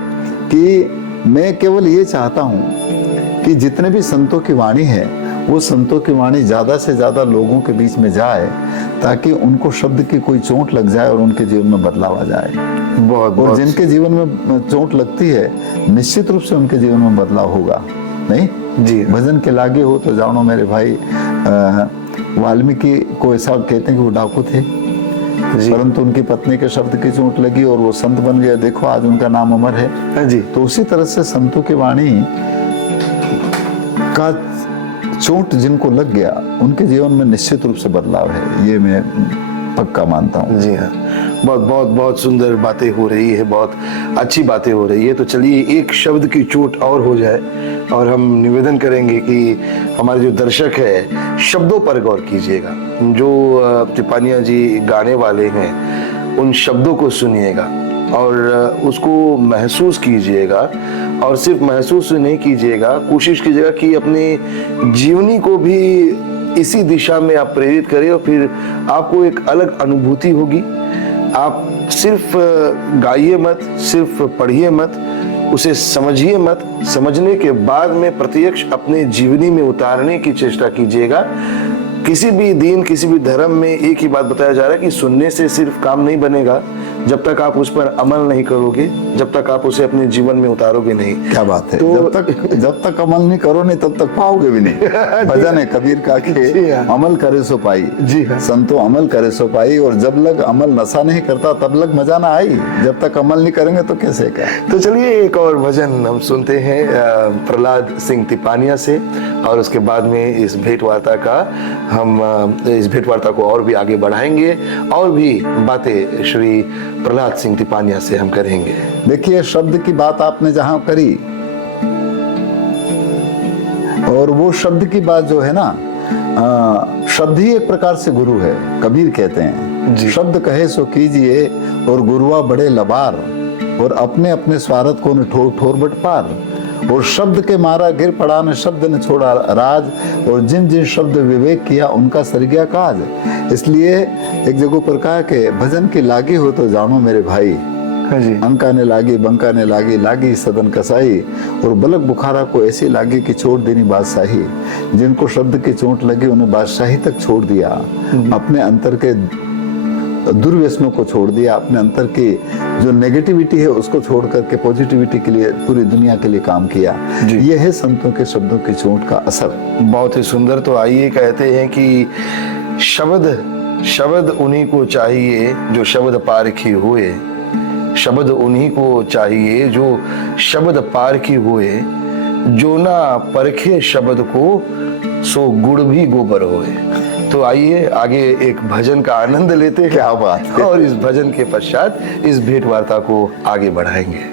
कि मैं केवल ये चाहता हूँ कि जितने भी संतों की वाणी है वो संतों की वाणी ज्यादा से ज्यादा लोगों के बीच में जाए, ताकि उनको शब्द की कोई चोट लग जाए और उनके जीवन में बदलाव आ जाए। बहुत और बहुत जिनके जीवन में चोट लगती है निश्चित रूप से उनके जीवन में बदलाव होगा। नहीं जी। भजन के लागे हो तो जानो मेरे भाई, वाल्मीकि को ऐसा कहते हैं कि वो डाकू थे, परंतु उनकी पत्नी के शब्द की चोट लगी और वो संत बन गया। देखो आज उनका नाम अमर है। जी। तो उसी तरह से संतों की वाणी का चोट जिनको लग गया उनके जीवन में निश्चित रूप से बदलाव है, ये मैं पक्का मानता हूँ। जी हाँ, बहुत बहुत बहुत सुंदर बातें हो रही है, बहुत अच्छी बातें हो रही है। तो चलिए एक शब्द की चोट और हो जाए और हम निवेदन करेंगे कि हमारे जो दर्शक है शब्दों पर गौर कीजिएगा। जो तिपानिया जी गाने वाले हैं उन शब्दों को सुनिएगा और उसको महसूस कीजिएगा, और सिर्फ महसूस नहीं कीजिएगा, कोशिश कीजिएगा कि अपने जीवनी को भी इसी दिशा में आप प्रेरित करें और फिर आपको एक अलग अनुभूति होगी। आप सिर्फ गाइए मत, सिर्फ पढ़िए मत, उसे समझिए मत, समझने के बाद में प्रत्यक्ष अपने जीवनी में उतारने की चेष्टा कीजिएगा। किसी भी दीन, किसी भी धर्म में एक ही बात बताया जा रहा है कि सुनने से सिर्फ काम नहीं बनेगा, जब तक आप उस पर अमल नहीं करोगे, जब तक आप उसे अपने जीवन में उतारोगे नहीं। क्या बात है। तो जब तक अमल नहीं करो नहीं तब तक पाओगे भी नहीं। भजन है कबीर का कि अमल करे सो पाई। जी हाँ। संतो अमल करे सो पाई, और जब लग अमल नशा नहीं करता तब लग मजा ना आई। जब तक अमल नहीं करेंगे तो कैसे क्या। तो चलिए एक और भजन हम सुनते हैं प्रहलाद सिंह तिपानिया से, और उसके बाद में इस भेंट वार्ता का हम इस भेंट वार्ता को और भी आगे बढ़ाएंगे और भी बातें श्री प्रहलाद सिंह तिपानिया से हम करेंगे। देखिए शब्द की बात आपने जहां करी, और वो शब्द की बात जो है ना, शब्द ही एक प्रकार से गुरु है। कबीर कहते हैं शब्द कहे सो कीजिए और गुरुआ बड़े लबार, और अपने अपने स्वार्थ को न ठोर ठोर बट पार, और शब्द के मारा गिर पड़ा न शब्द ने छोड़ा राज, और जिन जिन शब्द विवेक किया उनका सर गया काज। इसलिए एक जगह पर कहा कि भजन की लागी हो तो जानो मेरे भाई, अंका ने लागी बंका ने लागी, लागी सदन कसाई, और बलक बुखारा को ऐसी लागी कि छोड़ देनी बादशाही। जिनको शब्द की चोट लगी उन्हें बादशाही तक छोड़ दिया, अपने अंतर के दुर्व्यसनों को छोड़ दिया, अपने अंतर की जो नेगेटिविटी है उसको छोड़ करके पॉजिटिविटी के लिए पूरी दुनिया के लिए काम किया। ये है संतों के शब्दों की चोट का असर। बहुत ही सुंदर। तो आइए कहते हैं कि शब्द उन्हीं को चाहिए जो शब्द पारखी हुए, शब्द उन्हीं को चाहिए जो शब्द पारखी हुए, जो ना परखे शब्द को सो गुड़ भी गोबर होए। तो आइए आगे एक भजन का आनंद लेते हैं। क्या बात है। और इस भजन के पश्चात इस भेंट वार्ता को आगे बढ़ाएंगे।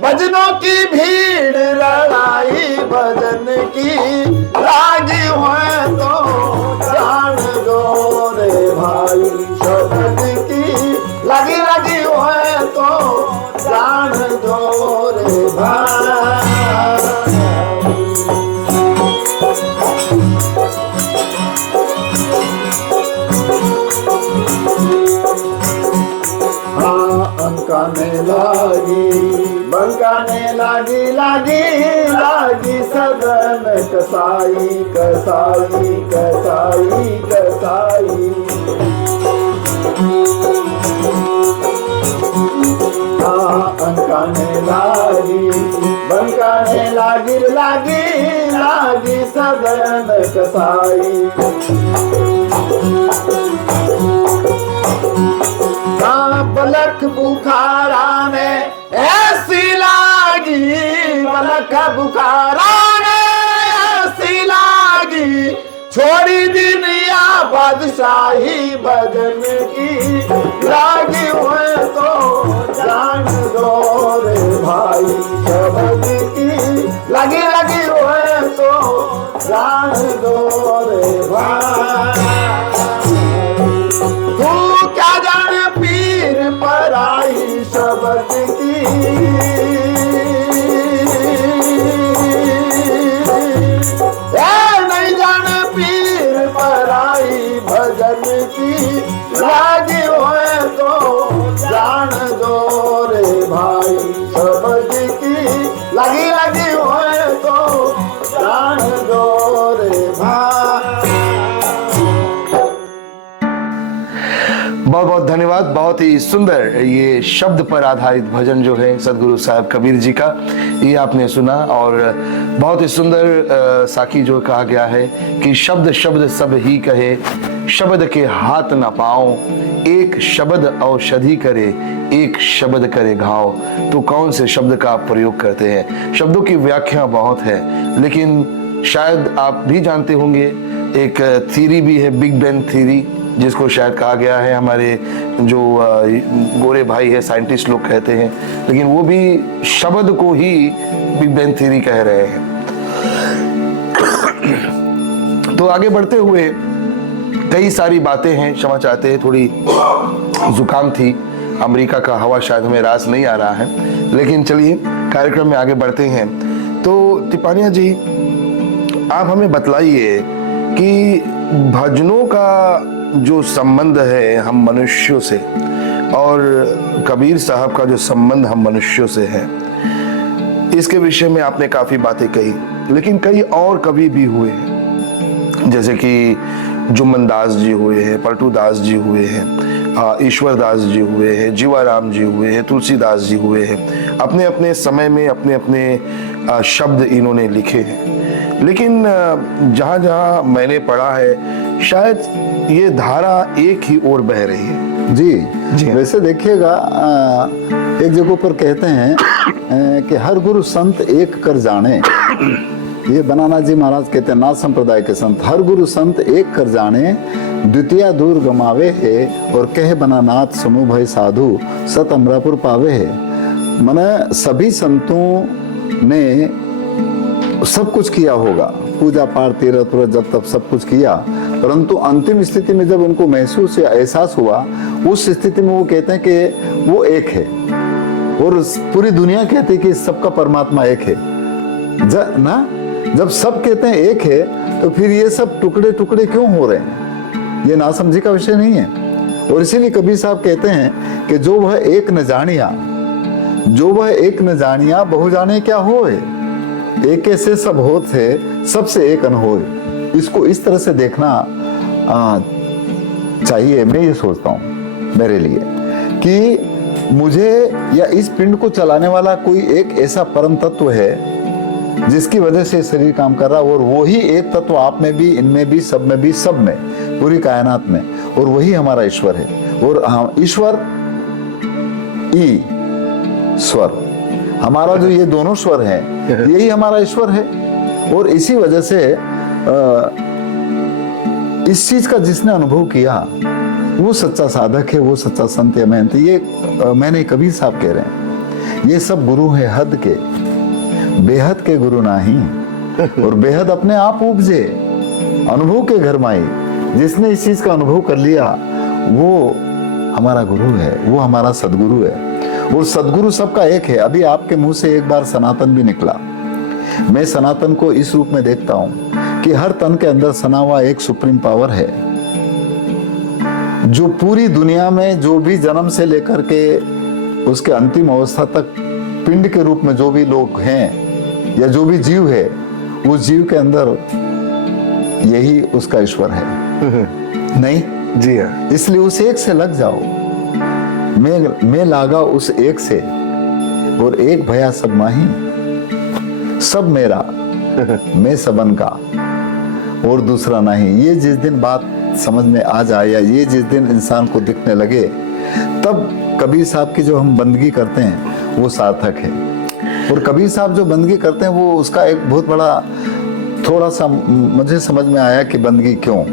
भजनों की भीड़ कसाई कसाई कसाई कसाई बनकाने लागी लागी लागी सदन कसाई बलक बुखारा ने ऐसी लागी बलक बुखारा ने ऐसी लागी छोड़ी दुनिया बादशाही बदन की लागी हुए तो जान दो रे भाई शबद की लगी लगी हुए तो जान दो रे भाई तू क्या जाने पीर पर आई शबद की नहीं जाने पीर पर आई भजन की लागी हुए तो जान दो रे भाई शबद की लगी लगी हुए तो जान दो रे भाई। बहुत बहुत धन्यवाद। बहुत ही सुंदर ये शब्द पर आधारित भजन जो है सदगुरु साहब कबीर जी का, ये आपने सुना। और बहुत ही सुंदर साकी जो कहा गया है कि शब्द शब्द सब ही कहे, शब्द के हाथ न पाओ, एक शब्द औषधि करे, एक शब्द करे घाव। तो कौन से शब्द का आप प्रयोग करते हैं? शब्दों की व्याख्या बहुत है, लेकिन शायद आप भी जानते होंगे एक थ्योरी भी है, बिग बैंग थ्योरी, जिसको शायद कहा गया है, हमारे जो गोरे भाई है साइंटिस्ट लोग कहते हैं, लेकिन वो भी शब्द को ही बिग बैंग थ्योरी कह रहे हैं। तो आगे बढ़ते हुए कई सारी बातें हैं, क्षमा चाहते हैं, थोड़ी जुकाम थी, अमेरिका का हवा शायद हमें रास नहीं आ रहा है, लेकिन चलिए कार्यक्रम में आगे बढ़ते हैं। तो टिपानिया जी, आप हमें बतलाइए कि भजनों का जो संबंध है हम मनुष्यों से और कबीर साहब का जो संबंध हम मनुष्यों से है, इसके विषय में आपने काफी बातें कही, लेकिन कई और कवि भी हुए हैं, जैसे कि जुम्मन दास जी हुए हैं, पलटू दास जी हुए हैं, ईश्वर दास जी हुए हैं, जीवाराम जी हुए हैं, तुलसीदास जी हुए हैं। अपने अपने समय में अपने अपने शब्द इन्होंने लिखे हैं, लेकिन जहाँ जहाँ मैंने पढ़ा है शायद ये धारा एक ही ओर बह रही है। जी वैसे देखिएगा, एक जगह पर कहते हैं कि हर गुरु संत एक कर जाने, ये बनाना जी महाराज कहते हैं, नाथ संप्रदाय के संत, हर गुरु संत एक कर जाने, द्वितीय दूर गमावे है, और कहे बनानाथ समूह भय साधु सत अमरापुर पावे है। माने सभी संतों ने सब कुछ किया होगा, पूजा पाठ तीर्थ व्रत जब तब सब कुछ किया, परंतु अंतिम स्थिति में जब उनको महसूस या एहसास हुआ, उस स्थिति में वो कहते हैं कि वो एक है, और पूरी दुनिया कहती है कि सबका परमात्मा एक है। जब सब कहते हैं एक है, तो फिर ये सब टुकड़े टुकड़े क्यों हो रहे हैं? ये नासमझी का विषय नहीं है। और इसीलिए कबीर साहब कहते हैं कि जो वह एक न जानिया, जो वह एक न जानिया, बहु जाने क्या होए, एक से सब होत है, सबसे एक न होए। इसको इस तरह से देखना चाहिए। मैं ये सोचता हूँ मेरे लिए कि मुझे या इस पिंड को चलाने वाला कोई एक ऐसा परम तत्व है जिसकी वजह से शरीर काम कर रहा है, और वही एक तत्व आप में भी, इनमें भी, सब में भी, सब में, पूरी कायनात में, और वही हमारा ईश्वर है। और हम ईश्वर ई स्वर, हमारा जो ये दोनों स्वर हैं, यही हमारा ईश्वर है। और इसी वजह से इस चीज का जिसने अनुभव किया वो सच्चा साधक है, वो सच्चा संत है, महंत। ये मैंने कबीर साहब कह रहे हैं, ये सब गुरु है हद के, बेहद के गुरु नहीं। और बेहद अपने आप उपजे, अनुभव के घर माई। जिसने इस चीज का अनुभव कर लिया वो हमारा गुरु है, वो हमारा सदगुरु है। और सदगुरु सबका एक है। अभी आपके मुंह से एक बार सनातन भी निकला। मैं सनातन को इस रूप में देखता हूं कि हर तन के अंदर सना हुआ एक सुप्रीम पावर है, जो पूरी दुनिया में जो भी जन्म से लेकर के उसके अंतिम अवस्था तक पिंड के रूप में जो भी लोग हैं या जो भी जीव है, उस जीव के अंदर यही उसका ईश्वर है। नहीं जी हाँ। इसलिए उस एक से लग जाओ। मैं लागा उस एक से, और एक भया सब माही, सब मेरा मैं सबन का और दूसरा नहीं। ये जिस दिन बात समझ में आ जाए, या ये जिस दिन इंसान को दिखने लगे, तब कबीर साहब की जो हम बंदगी करते हैं वो सार्थक है। और कबीर साहब जो बंदगी करते हैं वो उसका एक बहुत बड़ा, थोड़ा सा मुझे समझ में आया कि बंदगी क्यों।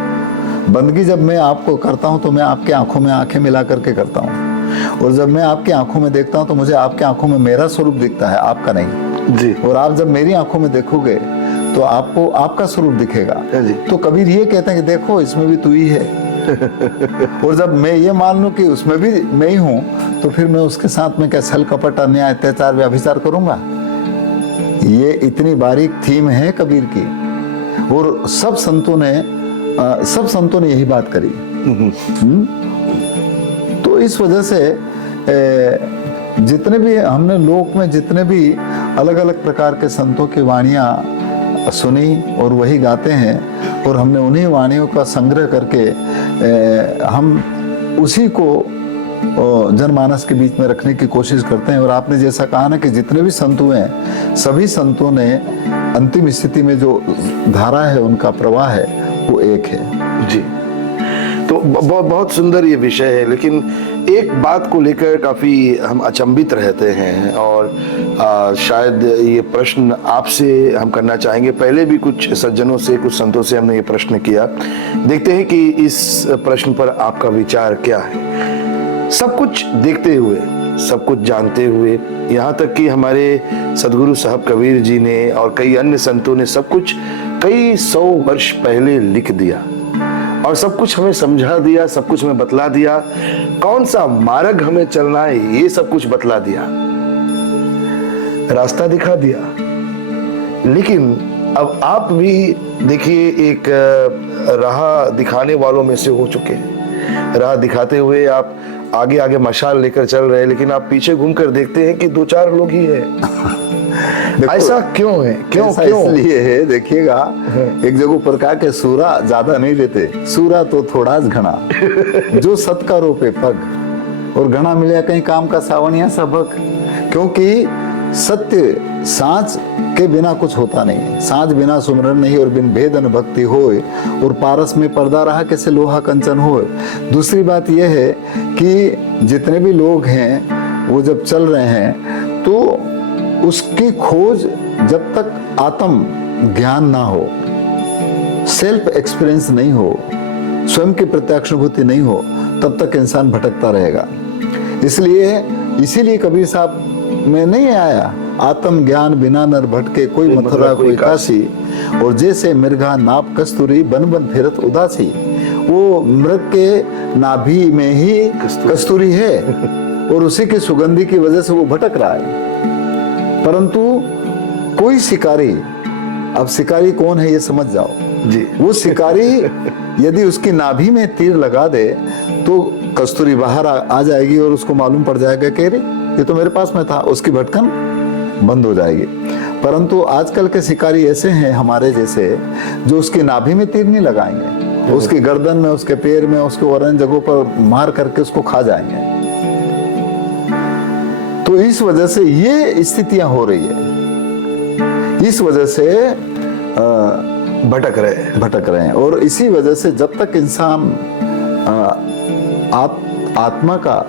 बंदगी जब मैं आपको करता हूं तो मैं आपके आंखों में आंखें मिला करके करता हूं, और जब मैं आपकी आंखों में देखता हूं तो मुझे आपके आंखों में मेरा स्वरूप दिखता है, आपका नहीं जी। और आप जब मेरी आंखों में देखोगे तो आपको आपका स्वरूप दिखेगा। जी। तो कबीर ये कहते हैं कि देखो इसमें भी तू ही है। और जब मैं ये मान लूं कि उसमें भी मैं ही हूं, तो फिर मैं उसके साथ में क्या छल कपट अन्याय अत्याचार व्यभिचार करूंगा? ये इतनी बारीक थीम है कबीर की, और सब संतों ने यही बात करी। तो इस वजह से जितने भी हमने लोक में जितने भी अलग अलग प्रकार के संतों की वाणियां सुनी और वही गाते हैं, और हमने उन्हीं वाणियों का संग्रह करके हम उसी को जनमानस के बीच में रखने की कोशिश करते हैं। और आपने जैसा कहा ना कि जितने भी संत हुए हैं, सभी संतों ने अंतिम स्थिति में जो धारा है, उनका प्रवाह है, वो एक है। जी। तो बहुत सुंदर ये विषय है, लेकिन एक बात को लेकर काफी हम अचंभित रहते हैं, और शायद ये प्रश्न आपसे हम करना चाहेंगे। पहले भी कुछ सज्जनों से, कुछ संतों से हमने ये प्रश्न किया। देखते हैं कि इस प्रश्न पर आपका विचार क्या है। सब कुछ देखते हुए, सब कुछ जानते हुए, यहाँ तक कि हमारे सदगुरु साहब कबीर जी ने और कई अन्य संतों ने सब कुछ कई 100 वर्ष पहले लिख दिया, और सब कुछ हमें समझा दिया, सब कुछ हमें बतला दिया, कौन सा मार्ग हमें चलना है ये सब कुछ बतला दिया, रास्ता दिखा दिया। लेकिन अब आप भी देखिए, एक राह दिखाने वालों में से हो चुके हैं। राह दिखाते हुए आप आगे आगे मशाल लेकर चल रहे हैं, लेकिन आप पीछे घूमकर देखते हैं कि 2-4 लोग ही है। ऐसा क्यों है? क्यों? इसलिए है, देखिएगा, एक जगह पर कहा कि सूरा ज्यादा नहीं लेते, सूरा तो थोड़ा घना, जो सत का रोपे पग, और घना मिले कहीं काम का सावनिया सबक। क्योंकि सत्य सांझ के बिना कुछ होता नहीं है, सांझ बिना सुमरन नहीं, और बिन भेदन भक्ति होए, और पारस में पर्दा रहा कैसे लोहा कंचन होए। दूसरी बात यह है कि जितने भी लोग हैं वो जब चल रहे हैं, तो उसकी खोज जब तक आत्म ज्ञान ना हो, सेल्फ एक्सपीरियंस नहीं हो, स्वयं की प्रत्यक्षानुभूति नहीं हो, तब तक इंसान भटकता रहेगा। इसीलिए कबीर साहब में नहीं आया, आत्म ज्ञान बिना नर भटके, कोई मथुरा कोई काशी, और जैसे मृगा नाप कस्तूरी, बन बन फिरत उदासी। वो मृग के नाभि में ही कस्तूरी है, और उसी की सुगंधी की वजह से वो भटक रहा है। परंतु कोई शिकारी, अब शिकारी कौन है ये समझ जाओ जी। वो शिकारी यदि उसकी नाभि में तीर लगा दे तो कस्तूरी बाहर आ जाएगी, और उसको मालूम पड़ जाएगा कि अरे ये तो मेरे पास में था, उसकी भटकन बंद हो जाएगी। परंतु आजकल के शिकारी ऐसे हैं हमारे जैसे, जो उसकी नाभि में तीर नहीं लगाएंगे, उसकी गर्दन में, उसके पैर में, उसके और अन्य जगहों पर मार करके उसको खा जाएंगे। तो इस वजह से ये स्थितियां हो रही है, इस वजह से भटक रहे हैं। और इसी वजह से जब तक इंसान आत्मा का,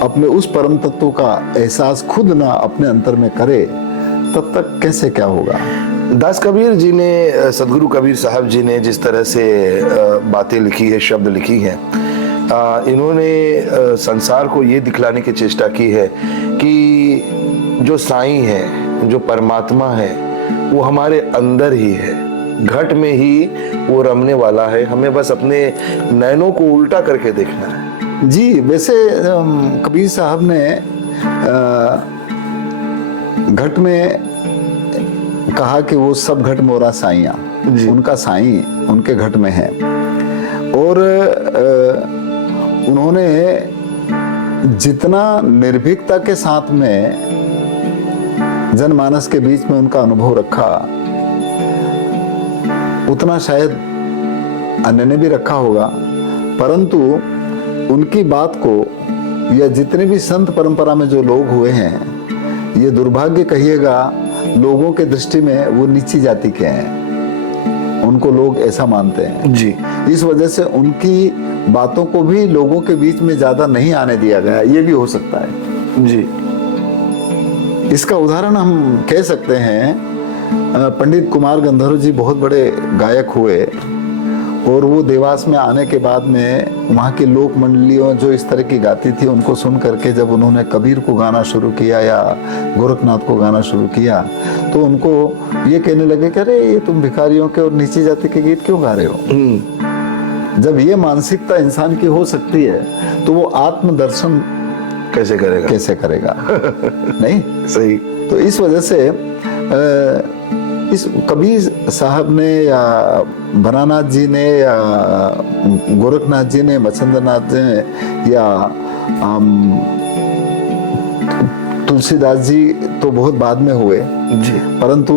अपने उस परम तत्व का एहसास खुद ना अपने अंतर में करे, तब तक कैसे क्या होगा। दास कबीर जी ने, सदगुरु कबीर साहब जी ने जिस तरह से बातें लिखी है, शब्द लिखी हैं, इन्होंने संसार को ये दिखलाने की चेष्टा की है कि जो साईं है, जो परमात्मा है, वो हमारे अंदर ही है, घट में ही वो रमने वाला है। हमें बस अपने नैनों को उल्टा करके देखना है। जी, वैसे कबीर साहब ने घट में कहा कि वो सब घट मोरा साइया, उनका साईं उनके घट में है। और उन्होंने जितना निर्भीकता के साथ में जनमानस के बीच में उनका अनुभव रखा, उतना शायद अन्य ने भी रखा होगा, परंतु उनकी बात को या जितने भी संत परंपरा में जो लोग हुए हैं, ये दुर्भाग्य कहिएगा, लोगों के दृष्टि में वो नीची जाति के हैं, उनको लोग ऐसा मानते हैं जी। इस वजह से उनकी बातों को भी लोगों के बीच में ज्यादा नहीं आने दिया गया, ये भी हो सकता है जी। इसका उदाहरण हम कह सकते हैं, पंडित कुमार गंधर्व जी बहुत बड़े गायक हुए और वो देवास में आने के बाद में वहाँ की लोक मंडलियों जो इस तरह की गाती थी उनको सुन करके जब उन्होंने कबीर को गाना शुरू किया या गोरखनाथ को गाना शुरू किया तो उनको ये कहने लगे कि अरे ये तुम भिखारियों के और नीची जाति के गीत क्यों गा रहे हो। जब ये मानसिकता इंसान की हो सकती है तो वो आत्मदर्शन कैसे करेगा नहीं सही। तो इस वजह से इस कबीर साहब ने या भरानाथ जी ने या गोरखनाथ जी ने, मच्छिंद्रनाथ जी ने या तुलसीदास जी तो बहुत बाद में हुए जी, परंतु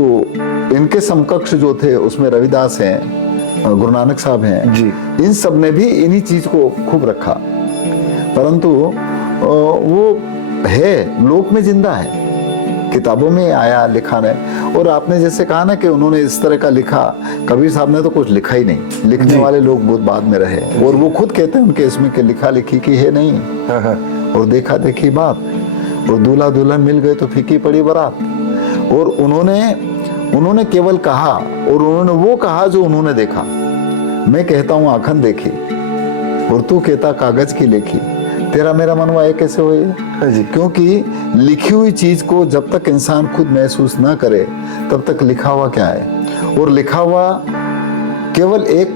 इनके समकक्ष जो थे उसमें रविदास हैं, गुरु नानक साहब हैं जी। इन सब ने भी इन्हीं चीज को खूब रखा, परंतु वो है लोक में जिंदा है, किताबों में आया लिखा नहीं। और आपने जैसे कहा ना कि उन्होंने इस तरह का लिखा, कबीर साहब ने तो कुछ लिखा ही नहीं, लिखने वाले लोग बहुत बाद में रहे और वो खुद कहते हैं उनके इसमें कि लिखा लिखी की है नहीं और देखा देखी बात, और दूल्हा दुल्हन मिल गए तो फीकी पड़ी बारात। और उन्होंने केवल कहा और उन्होंने वो कहा जो उन्होंने देखा। मैं कहता हूँ आँखन देखी और तू कहता कागज की लेखी, तेरा मेरा मनवा एक कैसे हुए जी। क्योंकि लिखी हुई चीज को जब तक इंसान खुद महसूस ना करे तब तक लिखा हुआ क्या है। और लिखा हुआ केवल एक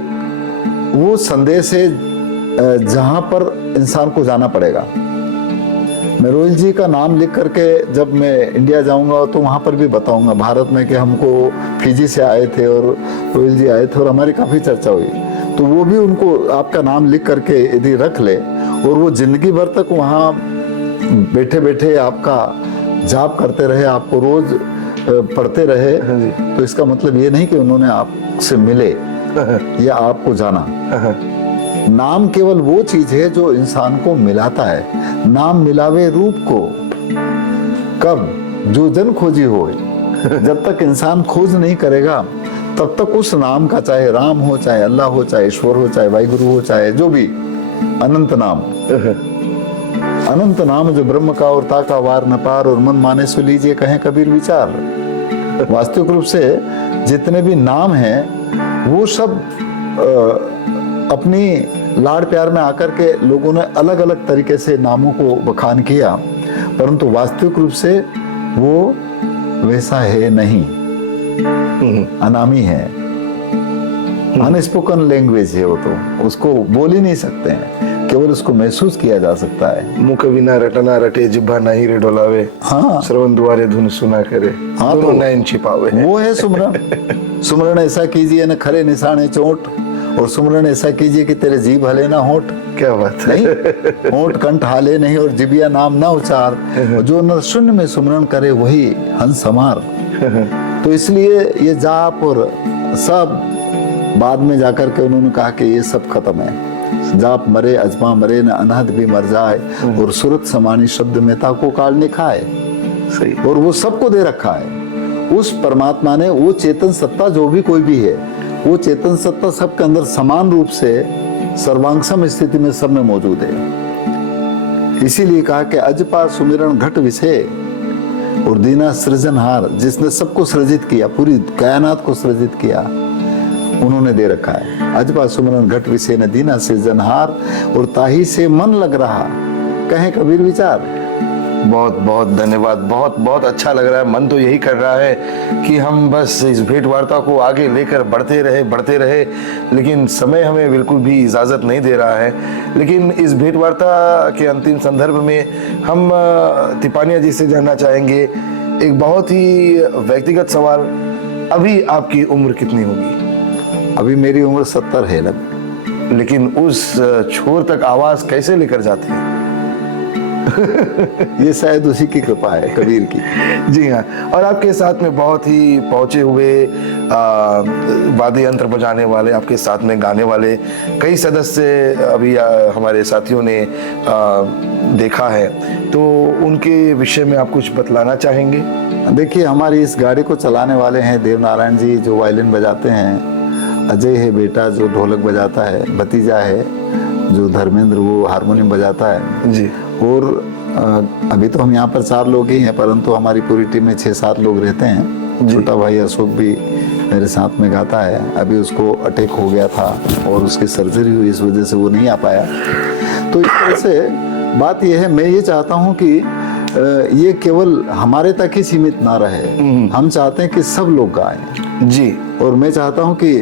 वो संदेश है जहां पर इंसान को जाना पड़ेगा। मैं रोहिल जी का नाम लिख करके जब मैं इंडिया जाऊंगा तो वहां पर भी बताऊंगा भारत में कि हमको फिजी से आए थे और रोहिल जी आए थे और हमारी काफी चर्चा हुई, तो वो भी उनको आपका नाम लिख करके यदि रख ले और वो जिंदगी भर तक वहाँ बैठे बैठे आपका जाप करते रहे, आपको रोज पढ़ते रहे, तो इसका मतलब ये नहीं कि उन्होंने आपसे मिले या आपको जाना। नाम केवल वो चीज है जो इंसान को मिलाता है। नाम मिलावे रूप को कब जो जन खोजी हो, जब तक इंसान खोज नहीं करेगा तब तक उस नाम का, चाहे राम हो, चाहे अल्लाह हो, चाहे ईश्वर हो, चाहे वाहिगुरु हो, चाहे जो भी अनंत नाम, अनंत नाम जो ब्रह्म का और ताका वार न पार और मन माने सो लीजिए कहें कबीर विचार। वास्तविक रूप से जितने भी नाम हैं वो सब अपनी लाड़ प्यार में आकर के लोगों ने अलग अलग तरीके से नामों को बखान किया, परंतु वास्तविक रूप से वो वैसा है नहीं, अनामी है, अनस्पोकन लैंग्वेज है वो, तो उसको बोल ही नहीं सकते हैं, केवल उसको महसूस किया जा सकता है। मुख बिना रटना रटे जिब्बा नहीं रे डोलावे, हाँ श्रवण द्वारे धुन सुना करे, हाँ दोनों तो नयन छिपावे। वो है सुमरन। सुमरन ऐसा कीजिए न खरे निशाने चोट, और सुमरन ऐसा कीजिए कि तेरे जीभ हले ना होठ। क्या बात है। नहीं, होठ कंठ हाले नहीं और जिबिया नाम ना उचार, जो न शून्य में सुमरन करे वही हंस हमार। तो इसलिए ये जाप और सब बाद में जाकर के उन्होंने कहा कि ये सब खत्म है। जाप मरे अजमा मरे न अनहद भी मर जाए, और सूरत समानी शब्द मेता को काल ने खाए। सही। और वो सबको दे रखा है उस परमात्मा ने। वो चेतन सत्ता जो भी कोई भी है, वो चेतन सत्ता सबके अंदर समान रूप से सर्वांगसम स्थिति में सब में मौजूद है। इसीलिए कहा कि अजपा सुमिरन घट विषय और दीना सृजनहार, जिसने सबको सृजित किया, पूरी कायनात को सृजित किया, उन्होंने दे रखा है। अजपा सुमिरन घट विषय न दीना सृजनहार, और ताही से मन लग रहा कहे कबीर विचार। बहुत बहुत धन्यवाद। बहुत बहुत अच्छा लग रहा है। मन तो यही कर रहा है कि हम बस इस भेंट वार्ता को आगे लेकर बढ़ते रहे, लेकिन समय हमें बिल्कुल भी इजाज़त नहीं दे रहा है। लेकिन इस भेंट वार्ता के अंतिम संदर्भ में हम तिपानिया जी से जानना चाहेंगे एक बहुत ही व्यक्तिगत सवाल। अभी आपकी उम्र कितनी होगी? अभी मेरी उम्र 70 है लगभग। लेकिन उस छोर तक आवाज़ कैसे लेकर जाते हैं? ये शायद उसी की कृपा है, कबीर की। जी हाँ, और आपके साथ में बहुत ही पहुंचे हुए वाद्य यंत्र बजाने वाले, आपके साथ में गाने वाले कई सदस्य अभी हमारे साथियों ने देखा है, तो उनके विषय में आप कुछ बतलाना चाहेंगे? देखिए, हमारी इस गाड़ी को चलाने वाले हैं देवनारायण जी जो वायलिन बजाते हैं, अजय है बेटा जो ढोलक बजाता है, भतीजा है जो धर्मेंद्र वो हारमोनियम बजाता है जी। और अभी तो हम यहाँ पर 4 लोग ही हैं, परंतु हमारी पूरी टीम में 6-7 लोग रहते हैं। छोटा भाई अशोक भी मेरे साथ में गाता है, अभी उसको अटैक हो गया था और उसकी सर्जरी हुई, इस वजह से वो नहीं आ पाया। तो इस तरह से बात यह है, मैं ये चाहता हूँ कि ये केवल हमारे तक ही सीमित ना रहे, हम चाहते हैं कि सब लोग गाएं जी। और मैं चाहता हूँ कि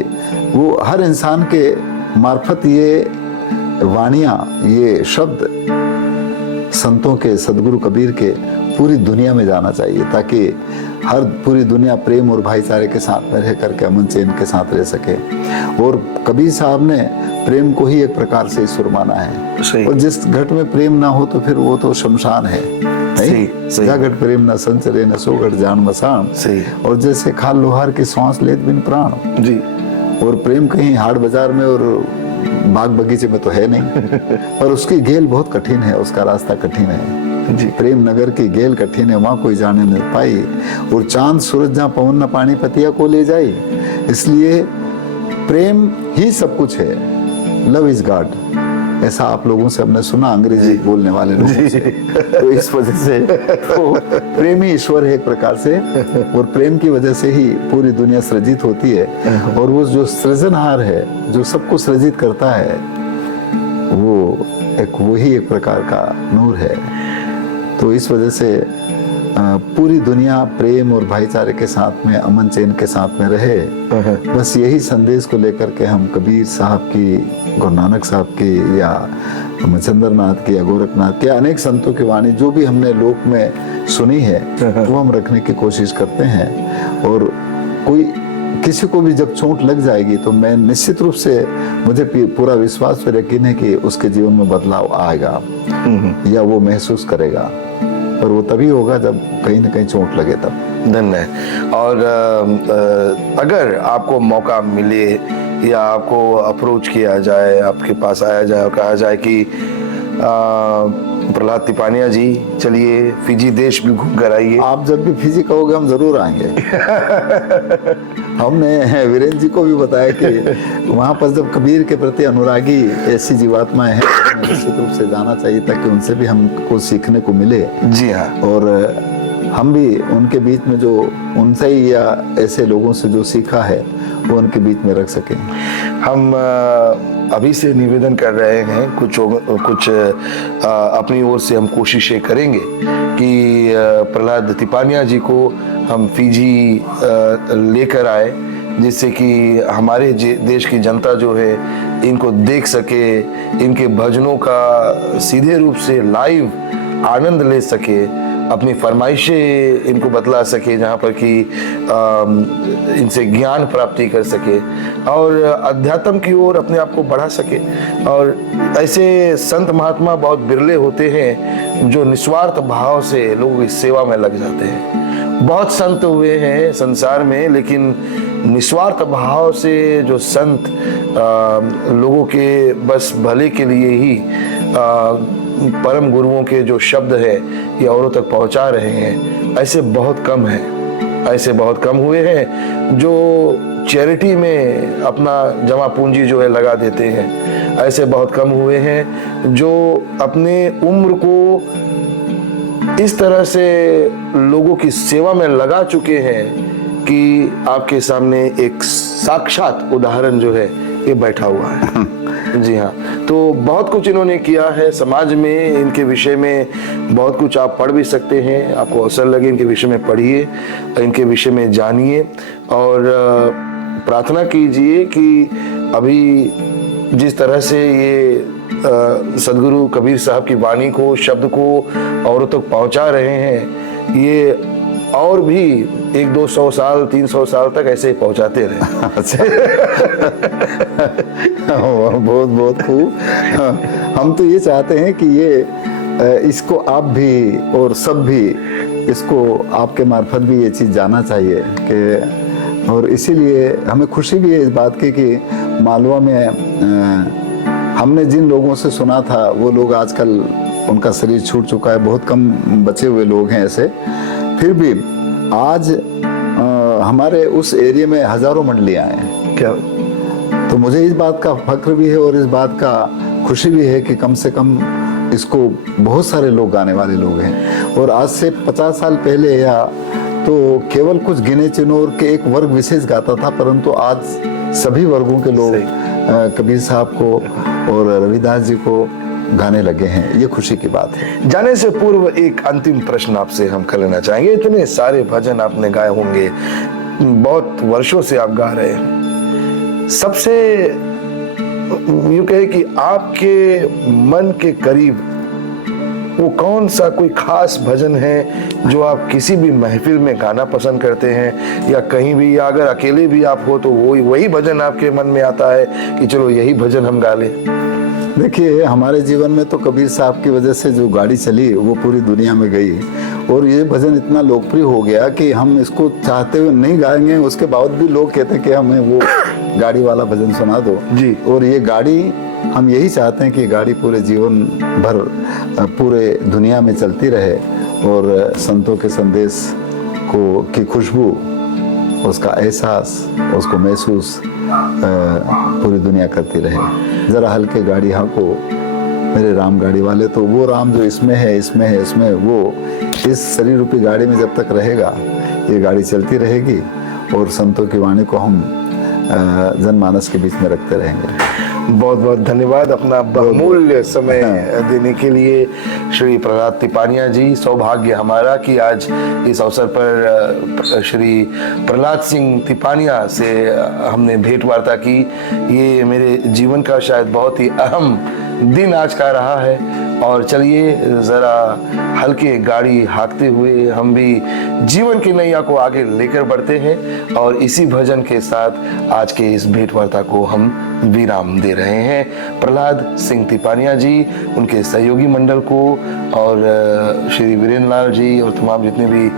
वो हर इंसान के मार्फत ये वाणियाँ, ये शब्द संतों के, सदगुरु कबीर के पूरी दुनिया में जाना चाहिए, ताकि हर पूरी दुनिया प्रेम और भाईचारे के साथ में रह करके अमन चैन के साथ रह सके। और कबीर साहब ने प्रेम को ही एक प्रकार से ईश्वर माना है। सही। और जिस घट में प्रेम ना हो तो फिर वो तो शमशान है। सही, सही। जा घट प्रेम न संचरे न सो घट जान मसान। सही। और जैसे खाल लोहार की सांस लेत बिन प्राण। जी। और प्रेम कहीं हाट बाजार में और बाग बगीचे में तो है नहीं, पर उसकी गेल बहुत कठिन है, उसका रास्ता कठिन है जी। प्रेम नगर की गेल कठिन है, वहां कोई जाने न पाई। और चांद सूरज जहाँ पवन न पानी पतिया को ले जाई। इसलिए प्रेम ही सब कुछ है, लव इज गॉड, ऐसा आप लोगों से हमने सुना, अंग्रेजी बोलने वाले लोगों से। तो इस वजह से तो प्रेम ही ईश्वर है एक प्रकार से, और प्रेम की वजह से ही पूरी दुनिया सृजित होती है। और वो जो सृजनहार है, जो सबको सृजित करता है, वो वही एक प्रकार का नूर है। तो इस वजह से पूरी दुनिया प्रेम और भाईचारे के साथ में, अमन चैन के साथ में रहे, बस यही संदेश को लेकर के हम कबीर साहब की, गुरु नानक साहब की, या मच्छिंद्र नाथ की, या गोरखनाथ की, अनेक संतों की वाणी जो भी हमने लोक में सुनी है वो हम रखने की कोशिश करते हैं। और कोई किसी को भी जब चोट लग जाएगी तो मैं निश्चित रूप से, मुझे पूरा विश्वास पर यकीन है कि उसके जीवन में बदलाव आएगा या वो महसूस करेगा, पर वो तभी होगा जब कहीं ना कहीं चोट लगे तब। धन्य है। और अगर आपको मौका मिले या आपको अप्रोच किया जाए, आपके पास आया जाए और कहा जाए कि प्रहलाद तिपानिया जी चलिए फिजी देश भी घूम कर आइए, आप जब भी फिजी कहोगे हम जरूर आएंगे। हमने वीरेंद्र जी को भी बताया कि वहाँ पर जब कबीर के प्रति अनुरागी ऐसी जीवात्माएं हैं, निश्चित रूप से जाना चाहिए ताकि उनसे भी हमको सीखने को मिले। जी हाँ। और हम भी उनके बीच में जो उनसे ही या ऐसे लोगों से जो सीखा है वो उनके बीच में रख सकें। हम अभी से निवेदन कर रहे हैं, कुछ अपनी ओर से हम कोशिशें करेंगे कि प्रहलाद तिपानिया जी को हम फिजी लेकर आए, जिससे कि हमारे देश की जनता जो है इनको देख सके, इनके भजनों का सीधे रूप से लाइव आनंद ले सके, अपनी फरमाइशें इनको बतला सके, जहाँ पर कि इनसे ज्ञान प्राप्ति कर सके और अध्यात्म की ओर अपने आप को बढ़ा सके। और ऐसे संत महात्मा बहुत बिरले होते हैं जो निस्वार्थ भाव से लोगों की सेवा में लग जाते हैं। बहुत संत हुए हैं संसार में, लेकिन निस्वार्थ भाव से जो संत लोगों के बस भले के लिए ही परम गुरुओं के जो शब्द है ये औरों तक पहुंचा रहे हैं, ऐसे बहुत कम हैं। ऐसे बहुत कम हुए हैं जो चैरिटी में अपना जमा पूंजी जो है लगा देते हैं। ऐसे बहुत कम हुए हैं जो अपने उम्र को इस तरह से लोगों की सेवा में लगा चुके हैं कि आपके सामने एक साक्षात उदाहरण जो है ये बैठा हुआ है। जी हाँ, तो बहुत कुछ इन्होंने किया है समाज में। इनके विषय में बहुत कुछ आप पढ़ भी सकते हैं, आपको अवसर लगे इनके विषय में पढ़िए, इनके विषय में जानिए और प्रार्थना कीजिए कि अभी जिस तरह से ये सदगुरु कबीर साहब की वाणी को, शब्द को औरों तक पहुंचा रहे हैं, ये और भी 100-200 साल 300 साल तक ऐसे ही पहुंचाते रहे। बहुत बहुत खूब। हम तो ये चाहते हैं कि ये इसको आप भी और सब भी इसको आपके मार्फत भी ये चीज़ जानना चाहिए कि, और इसीलिए हमें खुशी भी है इस बात की कि मालवा में हमने जिन लोगों से सुना था वो लोग आजकल उनका शरीर छूट चुका है, बहुत कम बचे हुए लोग हैं ऐसे। फिर भी आज हमारे उस एरिया में हजारों मंडलियाँ हैं। क्या तो मुझे इस बात का फख्र भी है और इस बात का खुशी भी है कि कम से कम इसको बहुत सारे लोग गाने वाले लोग हैं। और आज से 50 साल पहले या तो केवल कुछ गिने चुनौर के एक वर्ग विशेष गाता था, परंतु आज सभी वर्गों के लोग कबीर साहब को और रविदास जी को गाने लगे हैं। ये खुशी की बात है। जाने से पूर्व एक अंतिम प्रश्न आपसे हम कर लेना चाहेंगे। इतने सारे भजन आपने गाए होंगे, बहुत वर्षों से आप गा रहे हैं, सबसे यूं कहे कि आपके मन के करीब वो कौन सा कोई खास भजन है जो आप किसी भी महफिल में गाना पसंद करते हैं, या कहीं भी, या अगर अकेले भी आप हो तो वही भजन आपके मन में आता है कि चलो यही भजन हम गा लें? देखिए, हमारे जीवन में तो कबीर साहब की वजह से जो गाड़ी चली वो पूरी दुनिया में गई, और ये भजन इतना लोकप्रिय हो गया कि हम इसको चाहते हुए नहीं गाएंगे, उसके बावजूद भी लोग कहते हैं कि हमें वो गाड़ी वाला भजन सुना दो जी। और ये गाड़ी, हम यही चाहते हैं कि गाड़ी पूरे जीवन भर पूरे दुनिया में चलती रहे और संतों के संदेश की खुशबू, उसका एहसास, उसको महसूस पूरी दुनिया करती रहे। ज़रा हल्के गाड़ी हाँको मेरे राम गाड़ी वाले, तो वो राम जो इसमें है, इसमें है, इसमें, वो इस शरीर रूपी गाड़ी में जब तक रहेगा ये गाड़ी चलती रहेगी और संतों की वाणी को हम जनमानस के बीच में रखते रहेंगे। बहुत बहुत धन्यवाद अपना बहुमूल्य समय देने के लिए श्री प्रहलाद तिपानिया जी। सौभाग्य हमारा कि आज इस अवसर पर श्री प्रहलाद सिंह तिपानिया से हमने भेंट वार्ता की। ये मेरे जीवन का शायद बहुत ही अहम दिन आज का रहा है, और चलिए ज़रा हल्के गाड़ी हाँकते हुए हम भी जीवन की नैया को आगे लेकर बढ़ते हैं, और इसी भजन के साथ आज के इस भेंट वार्ता को हम विराम दे रहे हैं। प्रहलाद सिंह तिपानिया जी, उनके सहयोगी मंडल को, और श्री वीरेंद्र लाल जी और तमाम जितने भी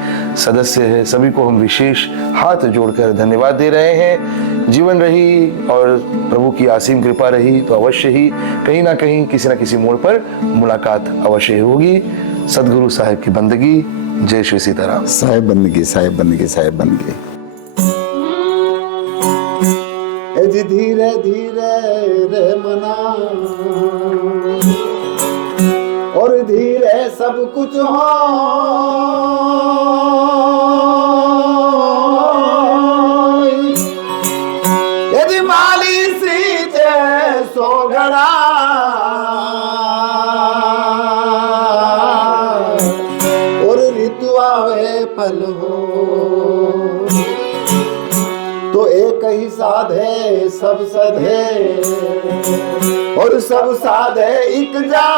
सदस्य हैं, सभी को हम विशेष हाथ जोड़कर धन्यवाद दे रहे हैं। जीवन रही और प्रभु की असीम कृपा रही तो अवश्य ही कहीं ना कहीं किसी न किसी मोड़ पर मुलाकात अवश्य होगी। सदगुरु साहिब की बंदगी। जय श्री सीताराम। साहिब बंदगी, साहिब बंदगी, साहिब बंदगी। धीरे धीरे रे मना और धीरे सब कुछ हो, यदि माली सीते सो घड़ा और ऋतु आवे फल हो, तो एक ही साधे सब सधे और सब साधे एक जाय।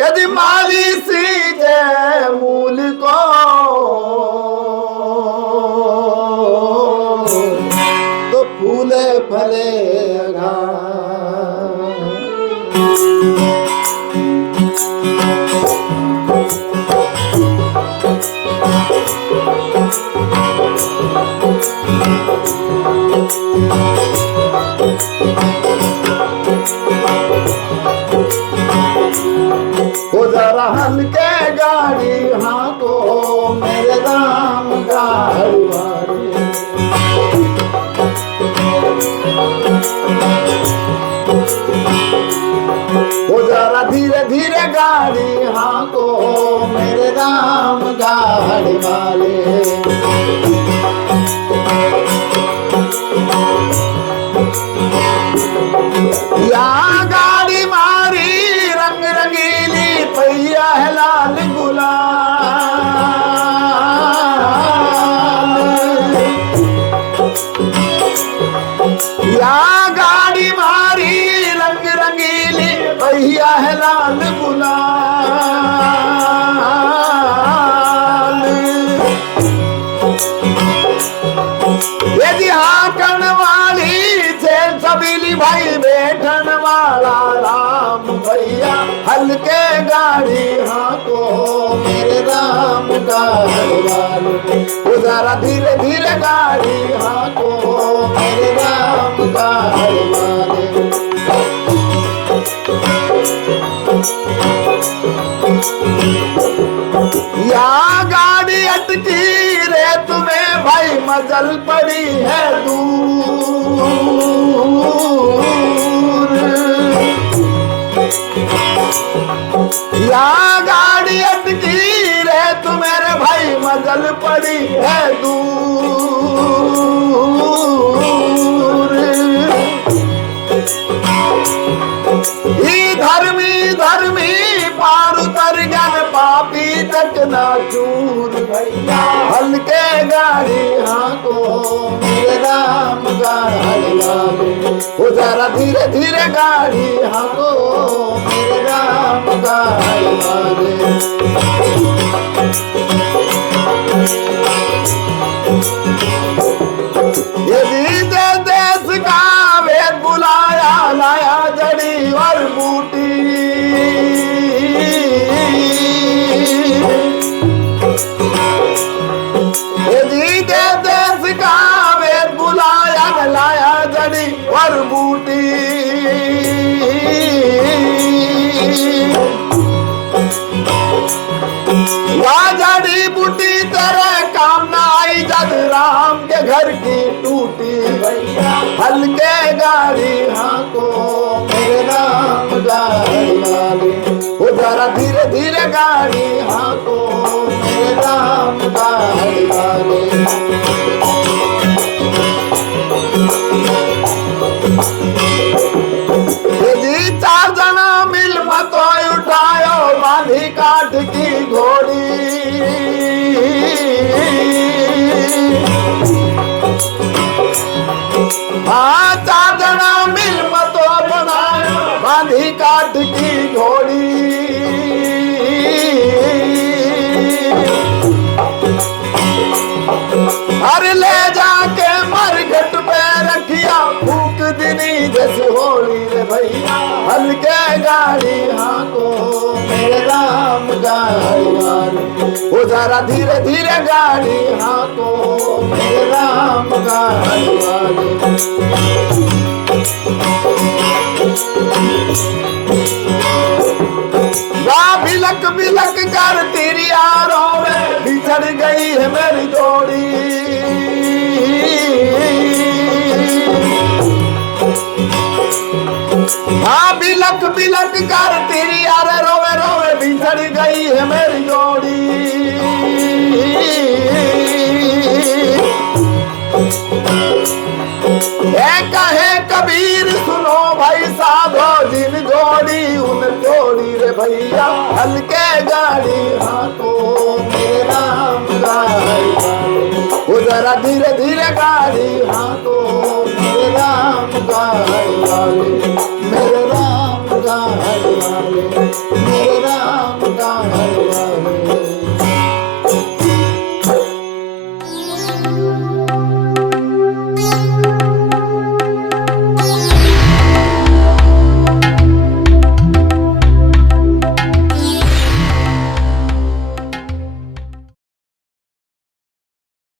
यदि माली सीधे मूल को तो फूले फलेगा। गाड़ी हाँको मेरे राम का हरवाले, वो जरा धीरे धीरे गाड़ी हाँको मेरे राम का हरवाले। यहाँ गाड़ी अटकी रे तुम्हें भाई मजल पड़ी है दूर, यहाँ गाड़ी अटकी रे तुम्हें रे भाई मजल पड़ी है दूर। ही धर्मी धर्मी पार उतर गन पापी तक ना चूर भैया, हल्के गाड़ी हाँको मेरे राम का हरवाले, वो जरा धीरे धीरे गाड़ी हाँको मेरे राम का हरवाले। यदि देश का वेद बुलाया लाया जड़ी और बूटी, यदि देश का वेद बुलाया लाया जड़ी और बूटी, वह जड़ी बूटी तेरे काम ना आई जब राम के घर की टूटी भैया, हल्के गाड़ी हाँको मेरे राम का हरवाले, वो जरा धीरे धीरे गाड़ी हाँको मेरे राम का हरवाले। यदि चार जना मिल मतो उठायो बांधी काट की घोड़ी, हाँ चार जना मिल मतो बनायो बांधी काट की घोड़ी। अरे ले जाके मरघट पे रखिया फूक दिनी जैसे होली रे भैया, हल्के गाड़ी हाँको मेरे राम का हरवाले, वो जरा धीरे धीरे गाड़ी हाँको मेरे राम का हरवाले। बिलक बिलक कर तेरी यारों में बिछड़ गई है मेरी जोड़ी, हाँ बिलक बिलक कर तेरी यार रोवे रोवे बिछड़ गई है मेरी जोड़ी। कहे कबीर सुनो भाई साधो जिन जोड़ी उन जोड़ी रे भैया, हल्के गाड़ी हाँको मेरे राम का हरवाले, वो जरा धीरे धीरे गाड़ी हाँको मेरे राम का हरवाले।